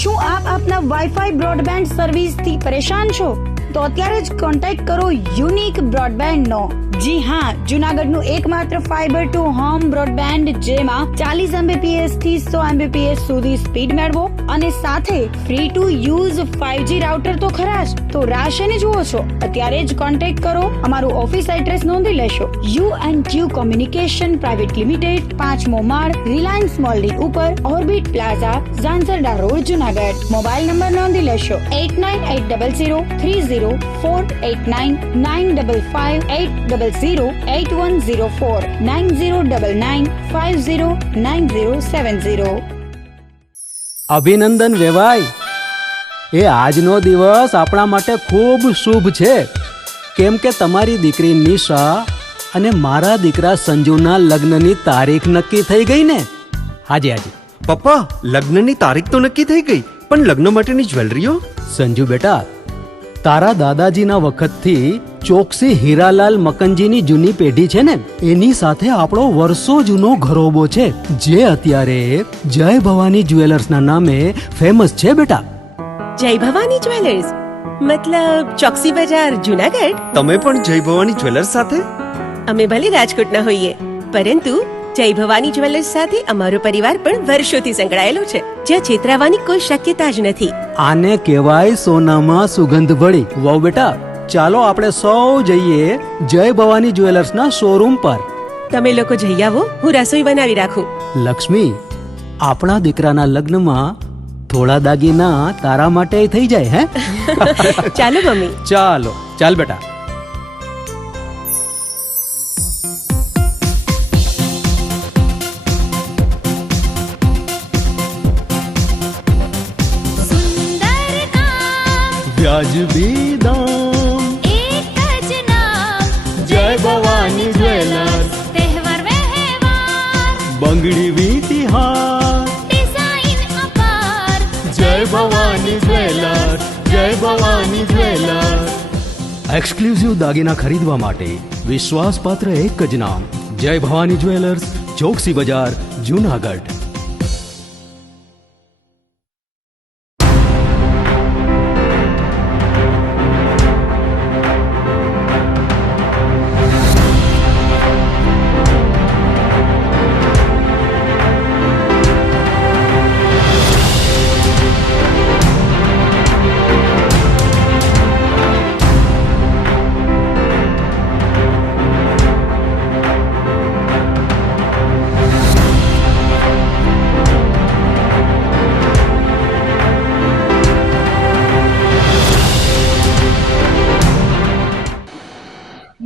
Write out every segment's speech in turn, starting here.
શું આપ આપના વાઈફાઈ બ્રોડબેન્ડ સર્વિસથી પરેશાન છો? તો અત્યારે જ કોન્ટેક્ટ કરો યુનિક બ્રોડબેન્ડ નો. જી હા, જૂનાગઢનું એકમાત્ર ફાઈબર ટુ હોમ બ્રોડબેન્ડ જેમાં 40 Mbps થી 100 Mbps સુધી સ્પીડ મેળવો અને સાથે free to use 5G router તો ખરા જ. તો રાહ શેની જુઓ છો? અત્યારે જ કોન્ટેક્ટ કરો. અમારું ઓફિસ એડ્રેસ નોંધી લેશો. U&Q કોમ્યુનિકેશન પ્રાઇવેટ લિમિટેડ, 5મો માળ, રિલાયન્સ મોલની ઉપર, orbit plaza, Zanzarda road, Junagadh. Mobile number નોંધી લેશો 89800304899558008104 9099509070. અભિનંદન વેવાય. એ આજનો દિવસ આપણા માટે ખૂબ શુભ છે, કેમ કે તમારી દીકરી નિશા અને મારા દીકરા સંજુના લગ્નની તારીખ નક્કી થઈ ગઈ ને. હાજી હાજી પપ્પા, લગ્નની તારીખ તો નક્કી થઈ ગઈ, પણ લગ્ન માટેની જ્વેલરીઓ? સંજુ બેટા, તારા દાદાજીના વખતથી ચોકસી હીરાલાલ મકનજીની જૂની પેઢી છે ને, એની સાથે આપણો વર્ષો જૂનો ઘરોબો છે, જે અત્યારે જય ભવાની જ્વેલર્સના નામે ફેમસ છે બેટા. જય ભવાની જ્વેલર્સ મતલબ ચોકસી બજાર, જૂનાગઢ? તમે પણ જય ભવાની જ્વેલર્સ સાથે? અમે ભલે રાજકોટના હોઈએ, પરંતુ જય ભવાની જ્વેલર્સ સાથે અમારો પરિવાર પણ વર્ષોથી સંકળાયેલો છે, જ્યાં છેતરાવાની કોઈ શક્યતા જ નથી. આને કહેવાય સોનામાં સુગંધ ભળી. વાવ બેટા, ચાલો આપણે સૌ જઈએ જય ભવાની જ્વેલર્સના શોરૂમ પર. તમે લોકો જઈ આવો, હું રસોઈ બનાવી રાખું. લક્ષ્મી, આપણા દીકરાના લગ્નમાં થોડા દાગીના તારા માટે થઈ જાય. હે ચાલો મમ્મી. ચાલો ચાલ બેટા. વ્યાજબી દામ, એક જ નામ, જય ભવાની જ્વેલર્સ. તહેવાર વ્યવહાર, બંગડી વીંટી હાર, ડિઝાઇન અપાર, જય ભવાની જ્વેલર્સ, જય ભવાની જ્વેલર્સ. એક્સક્લુઝિવ દાગીના ખરીદવા માટે વિશ્વાસપાત્ર એક જ નામ, જય ભવાની જ્વેલર્સ, ચોકસી બજાર, જૂનાગઢ.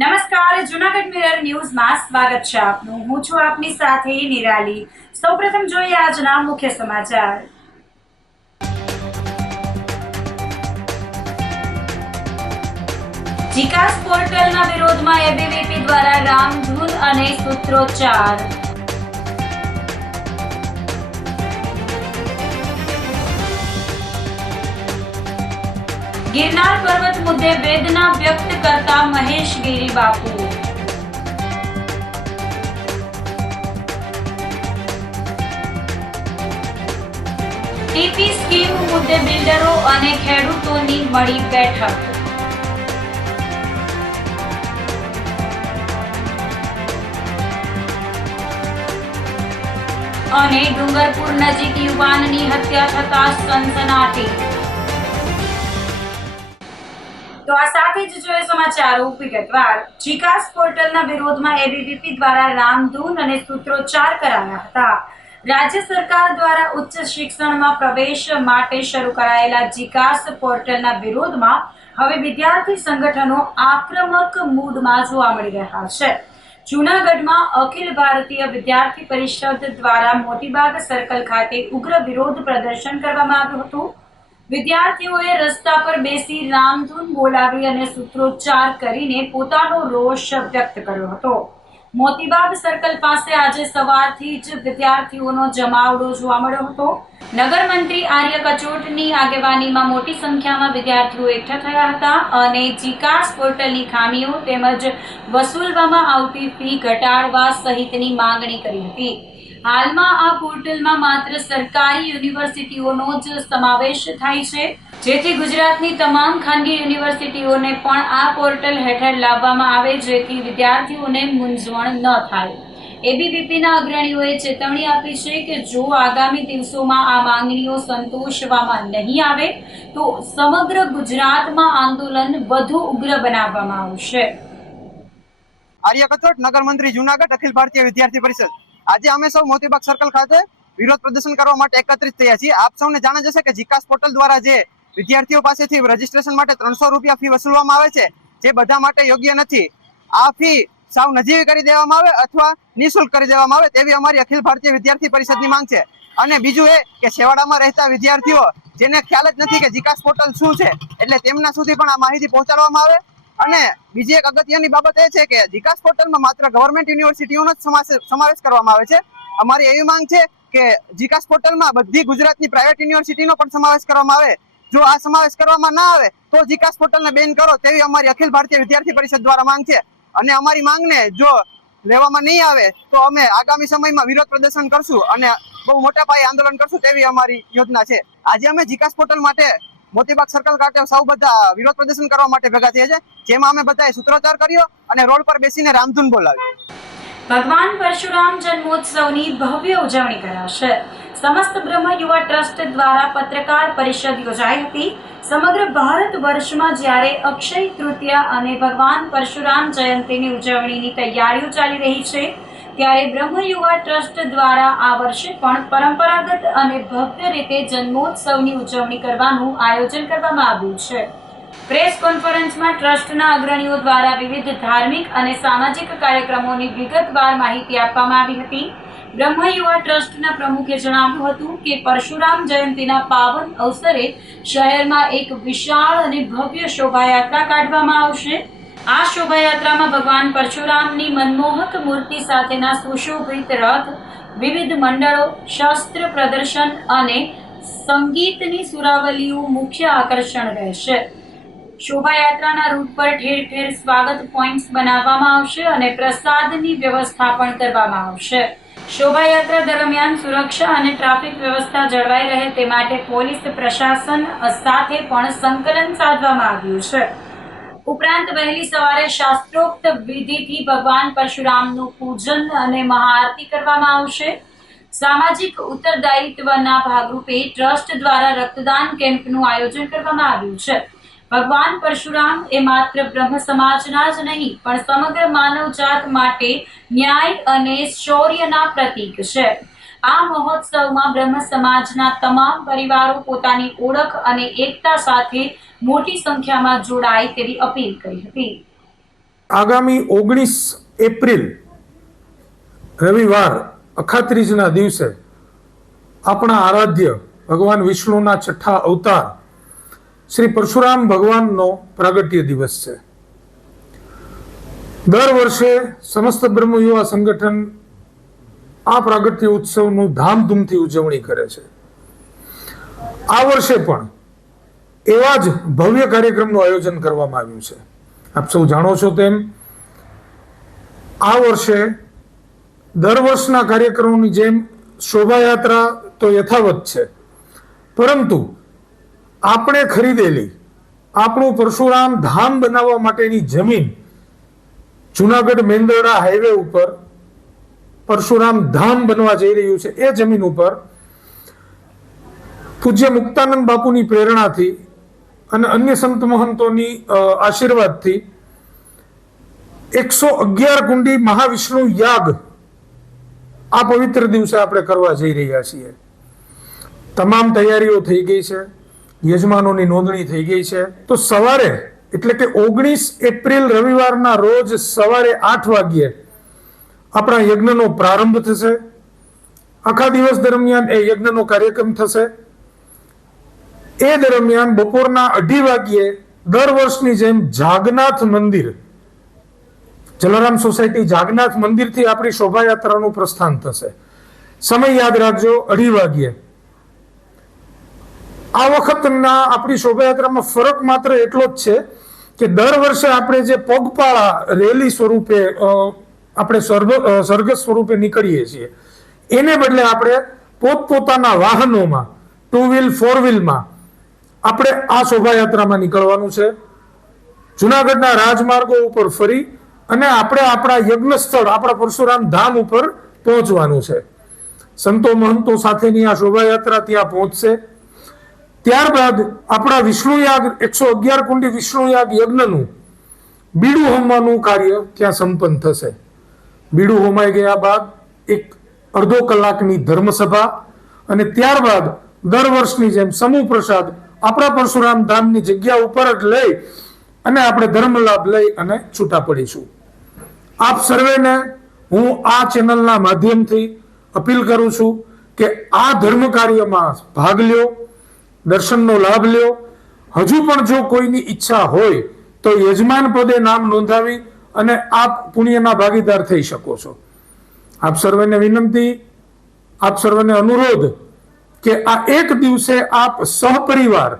નમસ્કાર, જૂનાગઢ મિરર ન્યૂઝમાં સ્વાગત છે આપનું. હું છું આપની સાથે નિરાલી. સૌપ્રથમ જોઈએ આજના મુખ્ય સમાચાર. જીકાસ પોર્ટલના વિરોધમાં એબીવીપી દ્વારા રામધૂન અને સૂત્રોચ્ચાર. ગિરનાર પર્વત મુદ્દે વેદના વ્યક્ત કરતા મહેશ ગીરી બાપુ. ટીપી સ્કીમ મુદ્દે બિલ્ડરો અને ખેડૂતોની મળી બેઠક. અને ડુંગરપુર નજીક યુવાનની હત્યા થતા સનસનાટી. તો આ સાથે જ જોઈએ સમાચારો વિગતવાર. જીકાસ પોર્ટલના વિરોધમાં એબીવીપી દ્વારા રામધૂન અને સૂત્રોચ્ચાર કરાયા હતા. રાજ્ય સરકાર દ્વારા ઉચ્ચ શિક્ષણમાં પ્રવેશ માટે શરૂ કરાયેલા જીકાસ પોર્ટલના વિરોધમાં હવે વિદ્યાર્થી સંગઠનો આક્રમક મૂડમાં જોવા મળી રહ્યા છે. જૂનાગઢમાં અખિલ ભારતીય વિદ્યાર્થી પરિષદ દ્વારા મોતીબાગ સર્કલ ખાતે ઉગ્ર વિરોધ પ્રદર્શન કરવામાં આવ્યું હતું. વિદ્યાર્થીઓએ રસ્તા પર બેસી રામધૂન બોલાવી અને સૂત્રોચ્ચાર કરીને પોતાનો રોષ વ્યક્ત કર્યો હતો. મોતીબાગ સર્કલ પાસે આજે સવારથી જ વિદ્યાર્થીઓનો જમાવડો જોવા મળ્યો હતો. નગર મંત્રી આર્ય કચોટની આગેવાનીમાં મોટી સંખ્યામાં વિદ્યાર્થીઓ એકઠા થયા હતા અને જીકાસ પોર્ટલની ખામીઓ તેમજ વસૂલવામાં આવતી ફી ઘટાડવા સહિતની માંગણી કરી હતી. હાલમાં આ પોર્ટલમાં માત્ર સરકારી યુનિવર્સિટીઓનો જ સમાવેશ થાય છે, જેથી ગુજરાતની તમામ ખાનગી યુનિવર્સિટીઓને પણ આ પોર્ટલ હેઠળ લાવવામાં આવે, જેથી વિદ્યાર્થીઓને મૂંઝવણ ન થાય. એબીવીપીના અગ્રણીઓએ ચેતવણી આપી છે કે જો આગામી દિવસોમાં આ માંગણીઓ સંતોષવામાં નહીં આવે તો સમગ્ર ગુજરાતમાં આંદોલન વધુ ઉગ્ર બનાવવામાં આવશે. આર્ય કચોટ, નગર મંત્રી જુનાગઢ, અખિલ ભારતીય વિદ્યાર્થી પરિષદ. આજે અમે સૌ મોતીબાગ સર્કલ ખાતે વિરોધ પ્રદર્શન કરવા માટે એકત્રિત થયા છીએ. આપ સૌને જાણ જશે કે જીકાસ પોર્ટલ દ્વારા જે વિદ્યાર્થીઓ પાસેથી રજીસ્ટ્રેશન માટે 300 રૂપિયા ફી વસૂલવામાં આવે છે, જે બધા માટે યોગ્ય નથી. આ ફી સાવ નજીવી કરી દેવામાં આવે અથવા નિઃશુલ્ક કરી દેવામાં આવે તેવી અમારી અખિલ ભારતીય વિદ્યાર્થી પરિષદની માંગ છે. અને બીજું એ કે છેવાડામાં રહેતા વિદ્યાર્થીઓ જેને ખ્યાલ જ નથી કે જીકાસ પોર્ટલ શું છે, એટલે તેમના સુધી પણ આ માહિતી પહોંચાડવામાં આવે. અને બીજી એક અગત્યની બાબત એ છે કે જીકાસ પોર્ટલમાં માત્ર ગવર્મેન્ટ યુનિવર્સિટીઓનો જ સમાવેશ કરવામાં આવે છે. અમારી એવી માંગ છે કે જીકાસ પોર્ટલમાં બધી ગુજરાતની પ્રાઇવેટ યુનિવર્સિટીનો પણ સમાવેશ કરવામાં આવે. જો આ સમાવેશ કરવામાં ના આવે તો જીકાસ પોર્ટલને બેન કરો તેવી અમારી અખિલ ભારતીય વિદ્યાર્થી પરિષદ દ્વારા માંગ છે. અને અમારી માંગને જો લેવામાં નહીં આવે તો અમે આગામી સમયમાં વિરોધ પ્રદર્શન કરશું અને બહુ મોટા પાયે આંદોલન કરશું તેવી અમારી યોજના છે. આજે અમે જીકાસ પોર્ટલ માટે મોતીબાગ સર્કલ ખાતે સૌ બધા વિરોધ પ્રદર્શન કરવા માટે ભેગા થયા છે, જેમાં અમે બધાએ સૂત્રોચ્ચાર કર્યો અને રોડ પર બેસીને રામધૂન બોલાવી. ભગવાન પરશુરામ જન્મોત્સવની ભવ્ય ઉજવણી કરાશે. સમસ્ત બ્રહ્મ યુવા ટ્રસ્ટ દ્વારા પત્રકાર પરિષદ યોજાઈ હતી. સમગ્ર ભારત વર્ષમાં જ્યારે અક્ષય તૃતીયા અને ભગવાન પરશુરામ જયંતીની ઉજવણીની તૈયારીઓ ચાલી રહી છે, ત્યારે બ્રહ્મ યુવા ટ્રસ્ટ દ્વારા આ વર્ષે પણ પરંપરાગત અને ભવ્ય રીતે જન્મોત્સવની ઉજવણી કરવાનું આયોજન કરવામાં આવ્યું છે. પ્રેસ કોન્ફરન્સમાં ટ્રસ્ટના અગ્રણીઓ દ્વારા વિવિધ ધાર્મિક અને સામાજિક કાર્યક્રમોની વિગતવાર માહિતી આપવામાં આવી હતી. બ્રહ્મ યુવા ટ્રસ્ટના પ્રમુખે જણાવ્યું હતું કે પરશુરામ જયંતીના પાવન અવસરે શહેરમાં એક વિશાળ અને ભવ્ય શોભાયાત્રા કાઢવામાં આવશે. આ શોભાયાત્રામાં ભગવાન પરશુરામની મનમોહક મૂર્તિ સાથેના સુશોભિત રથ, વિવિધ મંડળો, શસ્ત્ર પ્રદર્શન અને સંગીતની સુરાવલીઓ મુખ્ય આકર્ષણ રહેશે. શોભાયાત્રાના રૂટ પર ઠેર ઠેર સ્વાગત પોઈન્ટ્સ બનાવવામાં આવશે અને પ્રસાદની વ્યવસ્થા પણ કરવામાં આવશે. શોભાયાત્રા દરમિયાન સુરક્ષા અને ટ્રાફિક વ્યવસ્થા જળવાઈ રહે તે માટે પોલીસ પ્રશાસન સાથે પણ સંકલન સાધવામાં આવ્યું છે. ઉપરાંત વહેલી સવારે શાસ્ત્રોક્ત વિધિથી ભગવાન પરશુરામનું પૂજન અને મહાઆરતી કરવામાં આવશે. સામાજિક ઉત્તરદાયિત્વના ભાગરૂપે ટ્રસ્ટ દ્વારા રક્તદાન કેમ્પનું આયોજન કરવામાં આવ્યું છે. ભગવાન પરશુરામ એ માત્ર બ્રહ્મ સમાજના જ નહીં પણ સમગ્ર માનવજાત માટે ન્યાય અને શૌર્યના પ્રતીક છે. આ મહોત્સવમાં બ્રહ્મ સમાજના તમામ પરિવારો પોતાની ઓળખ અને એકતા સાથે મોટી સંખ્યામાં જોડાય તેવી અપીલ કરી હતી. આગામી 19 એપ્રિલ રવિવાર અખાત્રીજના દિવસે આપણા આરાધ્ય ભગવાન વિષ્ણુના છઠ્ઠા અવતાર શ્રી પરશુરામ ભગવાનનો પ્રાગટ્ય દિવસ છે. દર વર્ષે સમસ્ત બ્રહ્મ યુવા સંગઠન આ પ્રાગટ્ય ઉત્સવનું ધામધૂમથી ઉજવણી કરે છે. આ વર્ષે પણ એવા જ ભવ્ય કાર્યક્રમનું આયોજન કરવામાં આવ્યું છે. આપ સૌ જાણો છો તેમ આ વર્ષે દર વર્ષના કાર્યક્રમોની જેમ શોભાયાત્રા તો યથાવત છે, પરંતુ આપણે ખરીદેલી આપણું પરશુરામ ધામ બનાવવા માટેની જમીન જુનાગઢ મેંદરડા હાઈવે ઉપર પરશુરામ ધામ બનવા જઈ રહ્યું છે. એ જમીન ઉપર પૂજ્ય મુક્તાનંદ બાપુની પ્રેરણાથી અને અન્ય સંત મહંતોની આશીર્વાદથી 111 કુંડી મહાવિષ્ણુ યાગ આ પવિત્ર દિવસે આપણે કરવા જઈ રહ્યા છીએ. તમામ તૈયારીઓ થઈ ગઈ છે, યજમાનોની નોંધણી થઈ ગઈ છે. તો સવારે એટલે કે 19 એપ્રિલ રવિવારના રોજ સવારે 8 વાગ્યે આપણા યજ્ઞનો પ્રારંભ થશે. આખા દિવસ દરમિયાન એ યજ્ઞનો કાર્યક્રમ થશે. એ દરમિયાન બપોરના 2:30 વાગ્યે દર વર્ષની જેમ જાગનાથ મંદિર, જલારામ સોસાયટી જાગનાથ મંદિરથી આપણી શોભાયાત્રાનું પ્રસ્થાન થશે. સમય યાદ રાખજો, 2:30 વાગ્યે. આ વખતના આપણી શોભાયાત્રામાં ફરક માત્ર એટલો જ છે કે દર વર્ષે આપણે જે પગપાળા રેલી સ્વરૂપે આપણે સરઘસ સ્વરૂપે નીકળીએ છીએ, એને બદલે આપણે પોતપોતાના વાહનોમાં, 2 વ્હીલ 4 વ્હીલમાં આપણે આ શોભાયાત્રામાં નીકળવાનું છે. જુનાગઢના રાજમાર્ગો ઉપર ફરી અને આપણે આપણા યજ્ઞ સ્થળ, આપણા પરશુરામ ધામ ઉપર પહોંચવાનું છે. સંતો મહંતો સાથેની આ શોભાયાત્રા ત્યાં પહોંચશે. ત્યારબાદ આપણા વિષ્ણુયાગ 111 કુંડી વિષ્ણુયાગ યજ્ઞનું બીડું હોમવાનું કાર્ય ત્યાં સંપન્ન થશે. બીડું હોમાઈ ગયા બાદ એક અડધો કલાકની ધર્મસભા અને ત્યારબાદ દર વર્ષની જેમ સમૂહ પ્રસાદ આપણા પરશુરામ ધામની જગ્યા ઉપર જ લઈ અને આપણે ધર્મ લાભ લઈ અને છૂટા પડીશું. આપ સર્વેને હું આ ચેનલના માધ્યમથી અપીલ કરું છું કે આ ધર્મ કાર્યમાં ભાગ લ્યો, દર્શનનો લાભ લ્યો. હજુ પણ જો કોઈની ઈચ્છા હોય તો યજમાન પદે નામ નોંધાવી અને આપ પુણ્યના ભાગીદાર થઈ શકો છો. આપ સર્વેને વિનંતી, આપ સર્વેને અનુરોધ કે આ એક દિવસે આપ સહપરિવાર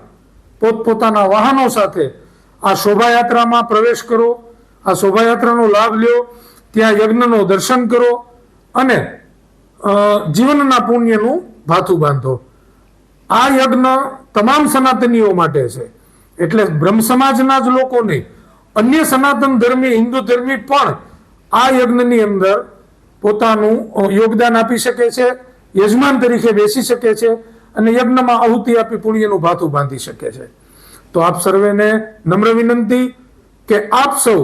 પોતપોતાના વાહનો સાથે આ શોભાયાત્રામાં પ્રવેશ કરો, આ શોભાયાત્રાનો લાભ લ્યો, ત્યાં યજ્ઞનો દર્શન કરો અને જીવનના પુણ્યનું ભાથું બાંધો. આ યજ્ઞ તમામ સનાતનીઓ માટે છે, એટલે બ્રહ્મ સમાજના જ લોકો નહીં, અન્ય સનાતન ધર્મી, હિન્દુ ધર્મી પણ આ યજ્ઞની અંદર પોતાનું યોગદાન આપી શકે છે, યજમાન તરીકે બેસી શકે છે અને યજ્ઞમાં આહુતિ આપી પુણ્યનું ભાથું બાંધી શકે છે. તો આપ સર્વેને નમ્ર વિનંતી કે આપ સૌ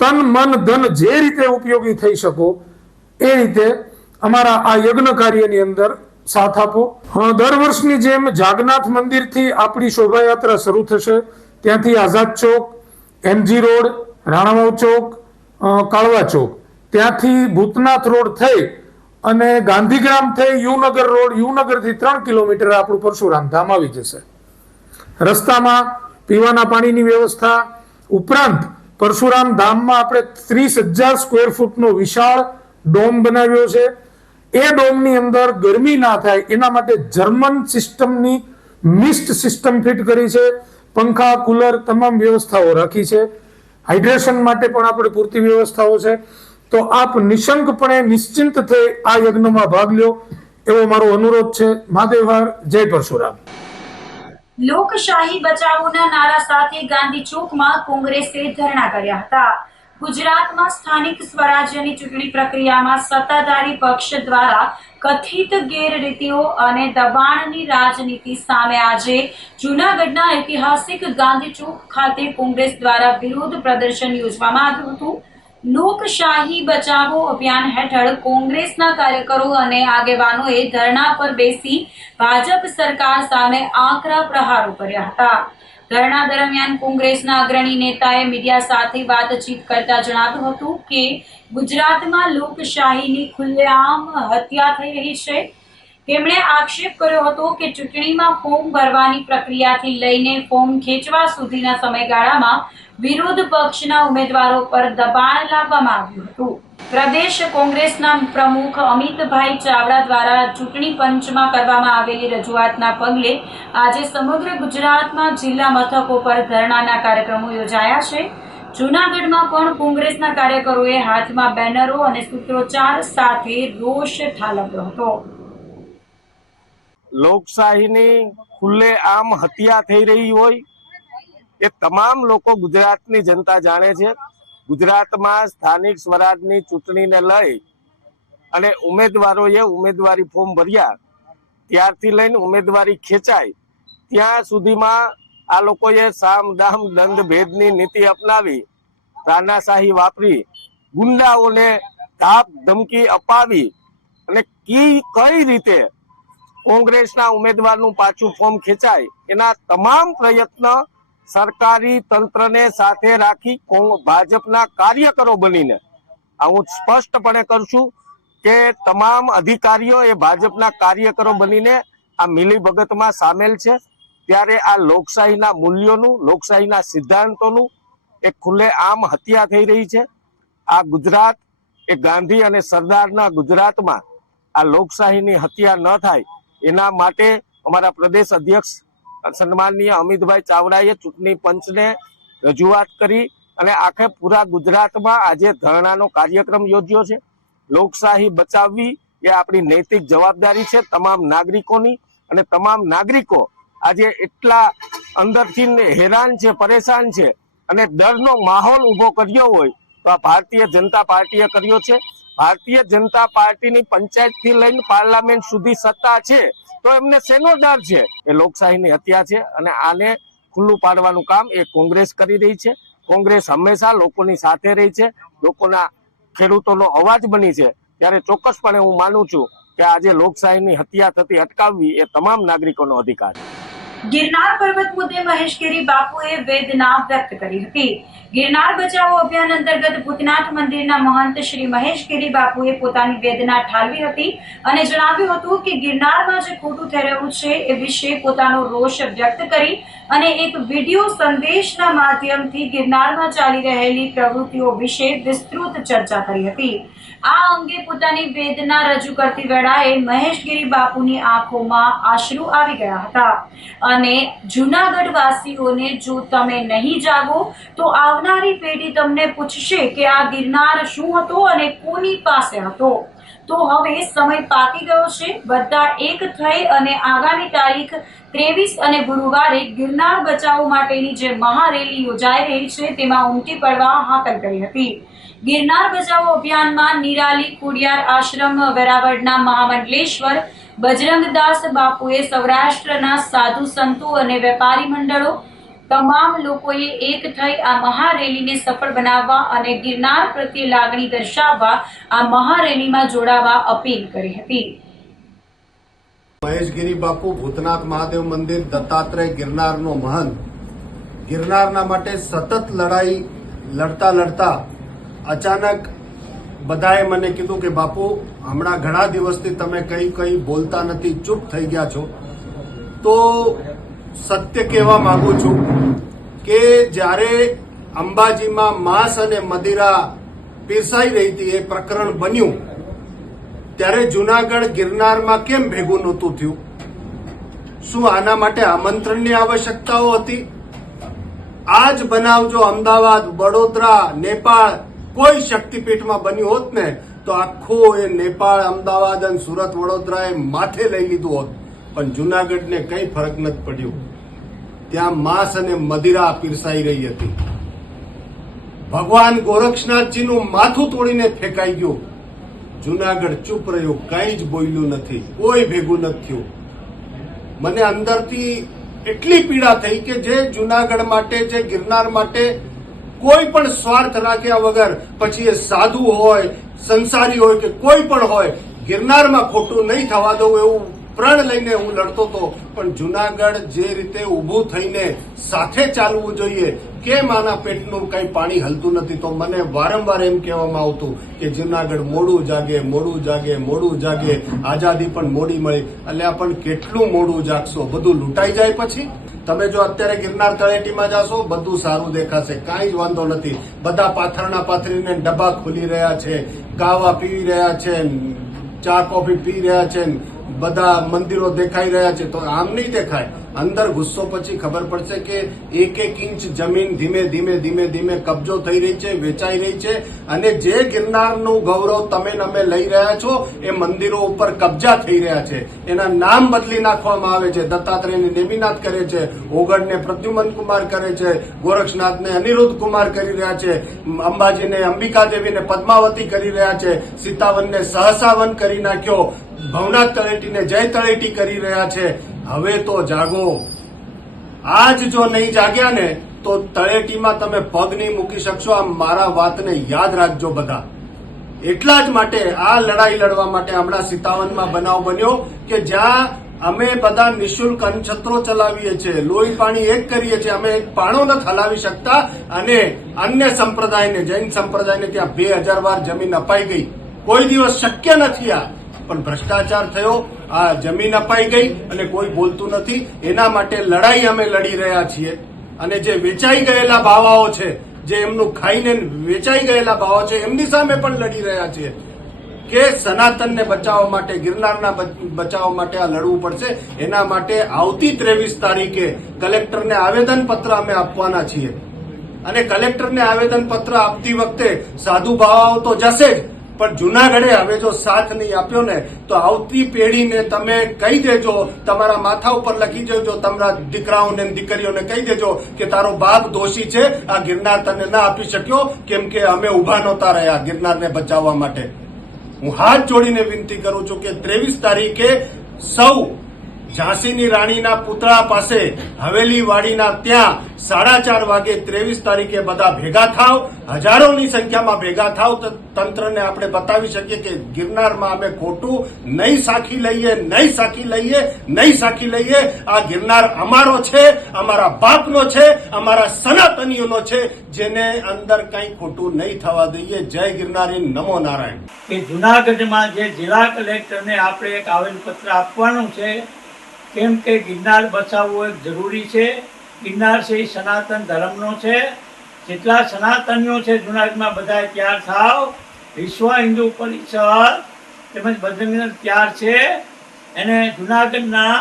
તન મન ધન જે રીતે ઉપયોગી થઈ શકો એ રીતે અમારા આ યજ્ઞ કાર્યની અંદર સાથ આપો. દર વર્ષની જેમ જાગનાથ મંદિરથી આપણી શોભાયાત્રા શરૂ થશે. ત્યાંથી આઝાદ ચોક, એમજી રોડ, રાણાવાવ ચોક, કાળવા ચોક, ત્યાંથી ભૂતનાથ રોડ થઈ અને ગાંધીગ્રામ થઈ યુનગર રોડ, યુનગરથી 3 કિલોમીટર આપણું પરશુરામ ધામ આવી જશે. રસ્તામાં પીવાના પાણીની વ્યવસ્થા ઉપરાંત પરશુરામ ધામમાં આપણે 30,000 સ્ક્વેર ફૂટનો વિશાળ ડોમ બનાવ્યો છે. એ ડોમની અંદર ગરમી ના થાય એના માટે જર્મન સિસ્ટમની મિસ્ટ સિસ્ટમ ફિટ કરી છે. પંખા, કુલર તમામ વ્યવસ્થાઓ રાખી છે. હાઇડ્રેશન માટે પણ આપણે પૂરતી વ્યવસ્થાઓ છે. તો આપ નિશંકપણે નિશ્ચિંત થઈ આ યજ્ઞમાં ભાગ લ્યો એવો મારો અનુરોધ છે. મહાદેવહર, જય પરશુરામ. લોકશાહી બચાવોના નારા સાથે ગાંધી ચોકમાં કોંગ્રેસે ધરણા કર્યા હતા. ગુજરાતમાં સ્થાનિક સ્વરાજ્યની ચૂંટણી પ્રક્રિયામાં સત્તાધારી પક્ષ દ્વારા કથિત ગેરરીતિઓ અને દબાણની રાજનીતિ સામે આજે જૂનાગઢના ઐતિહાસિક ગાંધી ચોક ખાતે કોંગ્રેસ દ્વારા વિરોધ પ્રદર્શન યોજવામાં આવ્યું હતું. લોકશાહી બચાવો અભિયાન હેઠળ કોંગ્રેસના કાર્યકરો અને આગેવાનોએ ધરણા પર બેસી ભાજપ સરકાર સામે આકરા પ્રહારો કર્યા હતા. ધરણા દરમિયાન કોંગ્રેસના અગ્રણી નેતાએ મીડિયા સાથે વાતચીત કરતા જણાવ્યું હતું કે ગુજરાતમાં લોકશાહીની ખુલ્લેઆમ હત્યા થઈ રહી છે. તેમણે આક્ષેપ કર્યો હતો કે ચૂંટણીમાં ફોર્મ ભરવાની પ્રક્રિયાથી લઈને ફોર્મ ખેંચવા સુધીના સમયગાળામાં વિરોધ પક્ષના ઉમેદવારો પર દબાણ લાવવામાં આવ્યું હતું. પ્રદેશ કોંગ્રેસના પ્રમુખ અમિતભાઈ ચાવડા દ્વારા ચૂંટણી પંચમાં કરવામાં આવેલી રજૂઆતના પગલે આજે સમગ્ર ગુજરાતમાં જિલ્લા મથકો પર ધરણાના કાર્યક્રમો યોજાયા છે. જૂનાગઢમાં પણ કોંગ્રેસના કાર્યકરોએ હાથમાં બેનરો અને સૂત્રોચ્ચાર સાથે રોષ ઠાલવ્યો હતો. લોકશાહીની ખુલ્લેઆમ હત્યા થઈ રહી હોય એ તમામ લોકો ગુજરાતની જનતા જાણે છે. ગુજરાતમાં સ્થાનિક સ્વરાજની ચૂંટણીને લઈ અને ઉમેદવારોએ ઉમેદવારી ફોર્મ ભર્યા ત્યારથી લઈને ઉમેદવારી ખેંચાય ત્યાં સુધીમાં આ લોકોએ સામ દામ દંડ ભેદની નીતિ અપનાવી, તાનાશાહી વાપરી, ગુંડાઓને ધાક ધમકી અપાવી અને કઈ રીતે કોંગ્રેસના ઉમેદવારનું પાછું ફોર્મ ખેંચાય એના તમામ પ્રયત્ન સરકારી તંત્રને સાથે રાખી ભાજપના કાર્યકરો બનીને હું સ્પષ્ટપણે કરશું કે તમામ અધિકારીઓ એ ભાજપના કાર્યકરો બનીને આ મિલીભગતમાં સામેલ છે. ત્યારે આ લોકશાહીના મૂલ્યોનું, લોકશાહીના સિદ્ધાંતોનું એક ખુલ્લેઆમ હત્યા થઈ રહી છે. આ ગુજરાત એ ગાંધી અને સરદારના ગુજરાતમાં આ લોકશાહીની હત્યા ન થાય એના માટે અમારા પ્રદેશ અધ્યક્ષ સન્માનીય અમિતભાઈ ચાવડાએ ચૂંટણી પંચને રજૂઆત કરી અને આખે પૂરા ગુજરાતમાં આજે ધરણાનો કાર્યક્રમ યોજ્યો છે. લોકશાહી બચાવવી એ આપણી નૈતિક જવાબદારી છે તમામ નાગરિકોની. અને તમામ નાગરિકો આજે એટલા અંદરથી હેરાન છે, પરેશાન છે અને ડરનો માહોલ ઉભો કર્યો હોય તો આ ભારતીય જનતા પાર્ટીએ કર્યો છે. ભારતીય જનતા પાર્ટીની પંચાયતથી લઈને પાર્લામેન્ટ સુધી સત્તા છે તો એમને શેનો ડર છે? એ લોકશાહીની હત્યા છે અને આને ખુલ્લું પાડવાનું કામ એ કોંગ્રેસ કરી રહી છે. કોંગ્રેસ હંમેશા લોકોની સાથે રહી છે, લોકોના ખેડૂતોનો અવાજ બની છે. ત્યારે ચોક્કસપણે હું માનું છું કે આજે લોકશાહીની હત્યા થતી અટકાવવી એ તમામ નાગરિકોનો અધિકાર છે. ગિરનાર પર્વત મુદ્દે મહેશગીરી બાપુએ વેદના વ્યક્ત કરી હતી. ગિરનાર બચાવો અભિયાન અંતર્ગત ભૂતનાથ મંદિરના મહંત શ્રી મહેશગીરી બાપુએ પોતાની વેદના ઠાલવી હતી અને જણાવ્યું હતું કે ગિરનારમાં જે ખોટું થઈ રહ્યું છે એ વિશે પોતાનો રોષ વ્યક્ત કરી અને એક વિડીયો સંદેશના માધ્યમથી ગિરનારમાં ચાલી રહેલી પ્રવૃત્તિઓ વિશે વિસ્તૃત ચર્ચા કરી હતી. આ અંગે પોતાની વેદના રજૂ કરતી વેળાએ મહેશગીરી બાપુની આંખોમાં આંસુ આવી ગયા હતા અને જૂનાગઢ વાસીઓને જો તમે નહીં જાગો તો આવનારી પેઢી તમને પૂછશે કે આ ગિરનાર શું હતો અને કોની પાસે હતો. તો હવે સમય પાકી ગયો છે. બધા એક થઈ અને આગામી તારીખ 23 અને ગુરુવારે ગિરનાર બચાવો માટેની જે મહારેલી યોજાઈ રહી છે તેમાં ઉમટી પડવા હાકલ કરી હતી. ગિરનાર બચાવો અભિયાનમાં નિરાલી ખોડિયાર આશ્રમ વેરાવળના મહામંડલેશ્વર બજરંગદાસ બાપુએ સૌરાષ્ટ્રના સાધુ સંતો અને વેપારી મંડળો તમામ લોકોએ એક થઈ આ મહારેલીને સફળ બનાવવા અને ગિરનાર પ્રત્યે લાગણી દર્શાવવા આ મહારેલીમાં જોડાવા અપીલ કરી હતી. મહેશગીરી બાપુ, ભૂતનાથ મહાદેવ મંદિર, દત્તાત્રેય ગિરનારનો મહંત, ગિરનારના માટે સતત લડાઈ લડતા અચાનક બધાએ મને કીધું કે બાપુ હમણાં ઘણા દિવસથી તમે કઈ બોલતા નથી, ચૂપ થઈ ગયા છો. તો સત્ય કહેવા માંગુ છું કે જ્યારે અંબાજીમાં માંસ અને મદિરા પીરસાઈ રહી હતી, એ પ્રકરણ બન્યું ત્યારે જૂનાગઢ ગિરનારમાં કેમ ભેગું નહોતું થયું? શું આના માટે આમંત્રણની આવશ્યકતાઓ હતી? આ જ બનાવ જો અમદાવાદ, વડોદરા, નેપાળ કોઈ શક્તિપીઠમાં બન્યું હોત ને તો આખો એ નેપાળ, અમદાવાદ અને સુરત, વડોદરાએ માથે લઈ લીધું હોત. પણ જૂનાગઢને કઈ ફરક નથી પડ્યો. ત્યાં માંસ અને મદિરા પીરસાઈ રહી હતી. ભગવાન ગોરક્ષનાથજીનું માથું તોડીને ફેંકાઈ ગયું. જૂનાગઢ ચૂપ રહ્યું, કઈ જ બોલ્યું નથી, કોઈ ભેગું નથી થયું. મને અંદરથી એટલી પીડા થઈ કે જે જૂનાગઢ માટે, જે ગિરનાર માટે કોઈ પણ સ્વાર્થ રાખ્યા વગર, પછી એ સાધુ હોય, સંસારી હોય કે કોઈ પણ હોય, ગિરનારમાં ખોટું નહીં થવા દઉં એવું પ્રણ લઈને હું લડતો હતો. પણ જૂનાગઢ જે રીતે ઊભું થઈને સાથે ચાલવું જોઈએ, કેમ આના પેટનું કઈ પાણી હલતું નથી? તો મને વારંવાર એમ કહેવામાં આવતું કે જૂનાગઢ મોડું જાગે, મોડું જાગે, મોડું જાગે, આઝાદી પણ મોડી મળી. એટલે પણ કેટલું મોડું જાગશો? બધું લૂંટાઈ જાય પછી? તમે જો અત્યારે ગિરનાર તળેટીમાં જાશો, બધું સારું દેખાશે, કાંઈ જ વાંધો નથી. બધા પાથરણા પાથરીને ડબ્બા ખોલી રહ્યા છે, કાવા પી રહ્યા છે, ચા કોફી પી રહ્યા છે, બધા મંદિરો દેખાઈ રહ્યા છે. તો આમ નહીં દેખાય. અંદર ગુસ્સો પછી ખબર પડશે કે એક ઇંચ જમીન ધીમે ધીમે કબજો થઈ રહી છે, વેચાઈ રહી છે. અને જે ગિરનારનું ગૌરવ તમે અમે લઈ રહ્યા છો, એ મંદિરો ઉપર કબજા થઈ રહ્યા છે. એના નામ બદલી નાખવામાં આવે છે. દત્તાત્રેયને નેમિનાથ કરે છે, ઓગણને પ્રદ્યુમન કુમાર કરે છે, ગોરક્ષનાથને અનિરુદ્ધ કુમાર કરી રહ્યા છે, અંબાજીને અંબિકા દેવીને પદ્માવતી કરી રહ્યા છે, સીતાવનને સહસાવન કરી નાખ્યો, ભવનાથ તળેટીને જય તળેટી કરી રહ્યા છે. હવે તો જાગો. આજ જો નહીં જાગ્યા ને તો તળેટીમાં તમે પગ નહીં મૂકી શકશો. આ મારા વાતને યાદ રાખજો બધા. એટલા જ માટે આ લડાઈ લડવા માટે હમણાં સીતાવનમાં બનાવ બન્યો કે જ્યાં અમે બધા નિઃશુલ્ક અન્નછત્રો ચલાવીએ છીએ, લોહી પાણી એક કરીએ છીએ. અમે એક પાણો નથી હલાવી શકતા. અને અન્ય સંપ્રદાયને, જૈન સંપ્રદાયને ત્યાં 2000 વાર જમીન અપાઈ ગઈ. કોઈ દિવસ શક્ય નથી આ. પણ ભ્રષ્ટાચાર થયો, આ જમીન અપાઈ ગઈ અને કોઈ બોલતું નથી. એના માટે લડાઈ અમે લડી રહ્યા છીએ. અને જે વેચાઈ ગયેલા બાવાઓ છે, જે એમનું ખાઈને વેચાઈ ગયેલા બાવાઓ છે, એમની સામે પણ લડી રહ્યા છીએ કે સનાતનને બચાવવા માટે, ગિરનારના બચાવવા માટે આ લડવું પડશે. એના માટે આવતી 23 તારીખે કલેક્ટરને આવેદનપત્ર અમે આપવાના છીએ. અને કલેક્ટરને આવેદનપત્ર આપતી વખતે સાધુ બાવાઓ તો જશે જ, પણ જુનાગઢે હવે જો સાથ નહીં આપ્યો ને તો આવતી પેઢીને તમે કહી દેજો, તમારા માથા ઉપર લખી દેજો, તમારા દીકરાઓને દીકરીઓને કહી દેજો કે તારો બાપ દોષી છે, આ ગિરનાર તને ના આપી શક્યો કેમ કે અમે ઉભા નહોતા રહ્યા ગિરનારને બચાવવા માટે. હું હાથ જોડીને વિનંતી કરું છું કે 23 તારીખે સૌ ઝાંસીની રાણીના પુતળા પાસે હવેલી વાડીના ત્યાં 4:30 વાગે 23 તારીખે બધા ભેગા થાવ, હજારોની સંખ્યામાં ભેગા થાવ તો તંત્રને આપણે બતાવી શકીએ કે ગિરનારમાં અમે ખોટું નહીં સાખી લઈએ, નહીં સાખી લઈએ, નહીં સાખી લઈએ. આ ગિરનાર અમારો છે, અમારા બાપનો છે, અમારા સનાતનીઓનો છે, જેને અંદર કંઈ ખોટું નહીં થવા દઈએ. જય ગિરનારી, નમો નારાયણ. કે જુનાગઢમાં જે જિલ્લા કલેક્ટરને આપણે એક આવેદનપત્ર આપવાનું છે, કેમ કે ગિરનાર બચાવવું એક જરૂરી છે. ગિરનાર છે એ સનાતન ધર્મનો છે. જેટલા સનાતનીઓ છે જુનાગઢમાં બધા તૈયાર થાવ. વિશ્વ હિન્દુ પરિષદ તેમજ બજરંગ તૈયાર છે. અને જુનાગઢના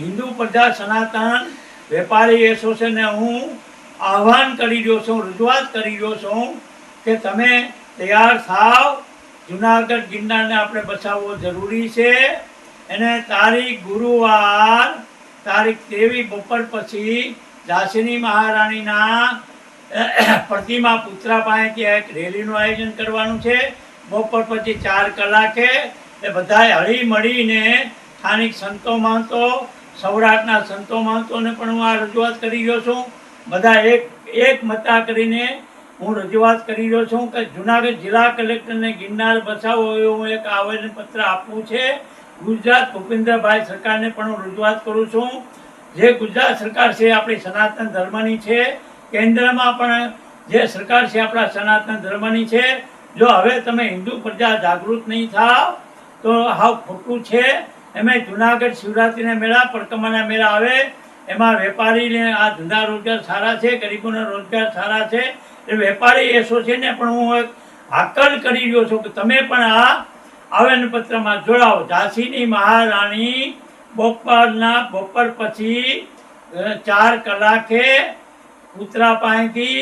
હિન્દુ પ્રજા સનાતન વેપારી એસોસિએશનને હું આહ્વાન કરી રહ્યો છું, રજૂઆત કરી રહ્યો છું કે તમે તૈયાર થાવ. જુનાગઢ ગિરનારને આપણે બચાવવો જરૂરી છે. અને તારીખ ગુરુવાર તારીખ 23 બપોર પછી ઝાંસીની મહારાણીના પ્રતિમા પુતળા પાસેથી એક રેલીનું આયોજન કરવાનું છે. બપોર પછી 4 કલાકે એ બધાએ હળી મળીને સ્થાનિક સંતો મહંતો, સૌરાષ્ટ્રના સંતો મહંતોને પણ હું આ રજૂઆત કરી રહ્યો છું. બધા એક મતા કરીને હું રજૂઆત કરી રહ્યો છું કે જુનાગઢ જિલ્લા કલેક્ટરને ગિરનાર બચાવો એવું એક આવેદનપત્ર આપવું છે. ગુજરાત ભૂપેન્દ્રભાઈ સરકારને પણ હું રજૂઆત કરું છું. જે ગુજરાત સરકાર છે આપણી સનાતન ધર્મની છે, કેન્દ્રમાં પણ જે સરકાર છે આપણા સનાતન ધર્મની છે. જો હવે તમે હિન્દુ પ્રજા જાગૃત નહીં થાવ તો હાવ ખોટું છે. એમાં જુનાગઢ શિવરાત્રિના મેળા, પરકમાના મેળા આવે, એમાં વેપારીને આ ધંધા રોજગાર સારા છે, ગરીબોના રોજગાર સારા છે. એ વેપારી એસોસિએશનને પણ હું એક હાકલ કરી રહ્યો છું કે તમે પણ આ આવેદનપત્રમાં જોડાઓ. ઝાંસીની મહારાણી બપોર પછી 4 કલાકે પુતળા પાસેથી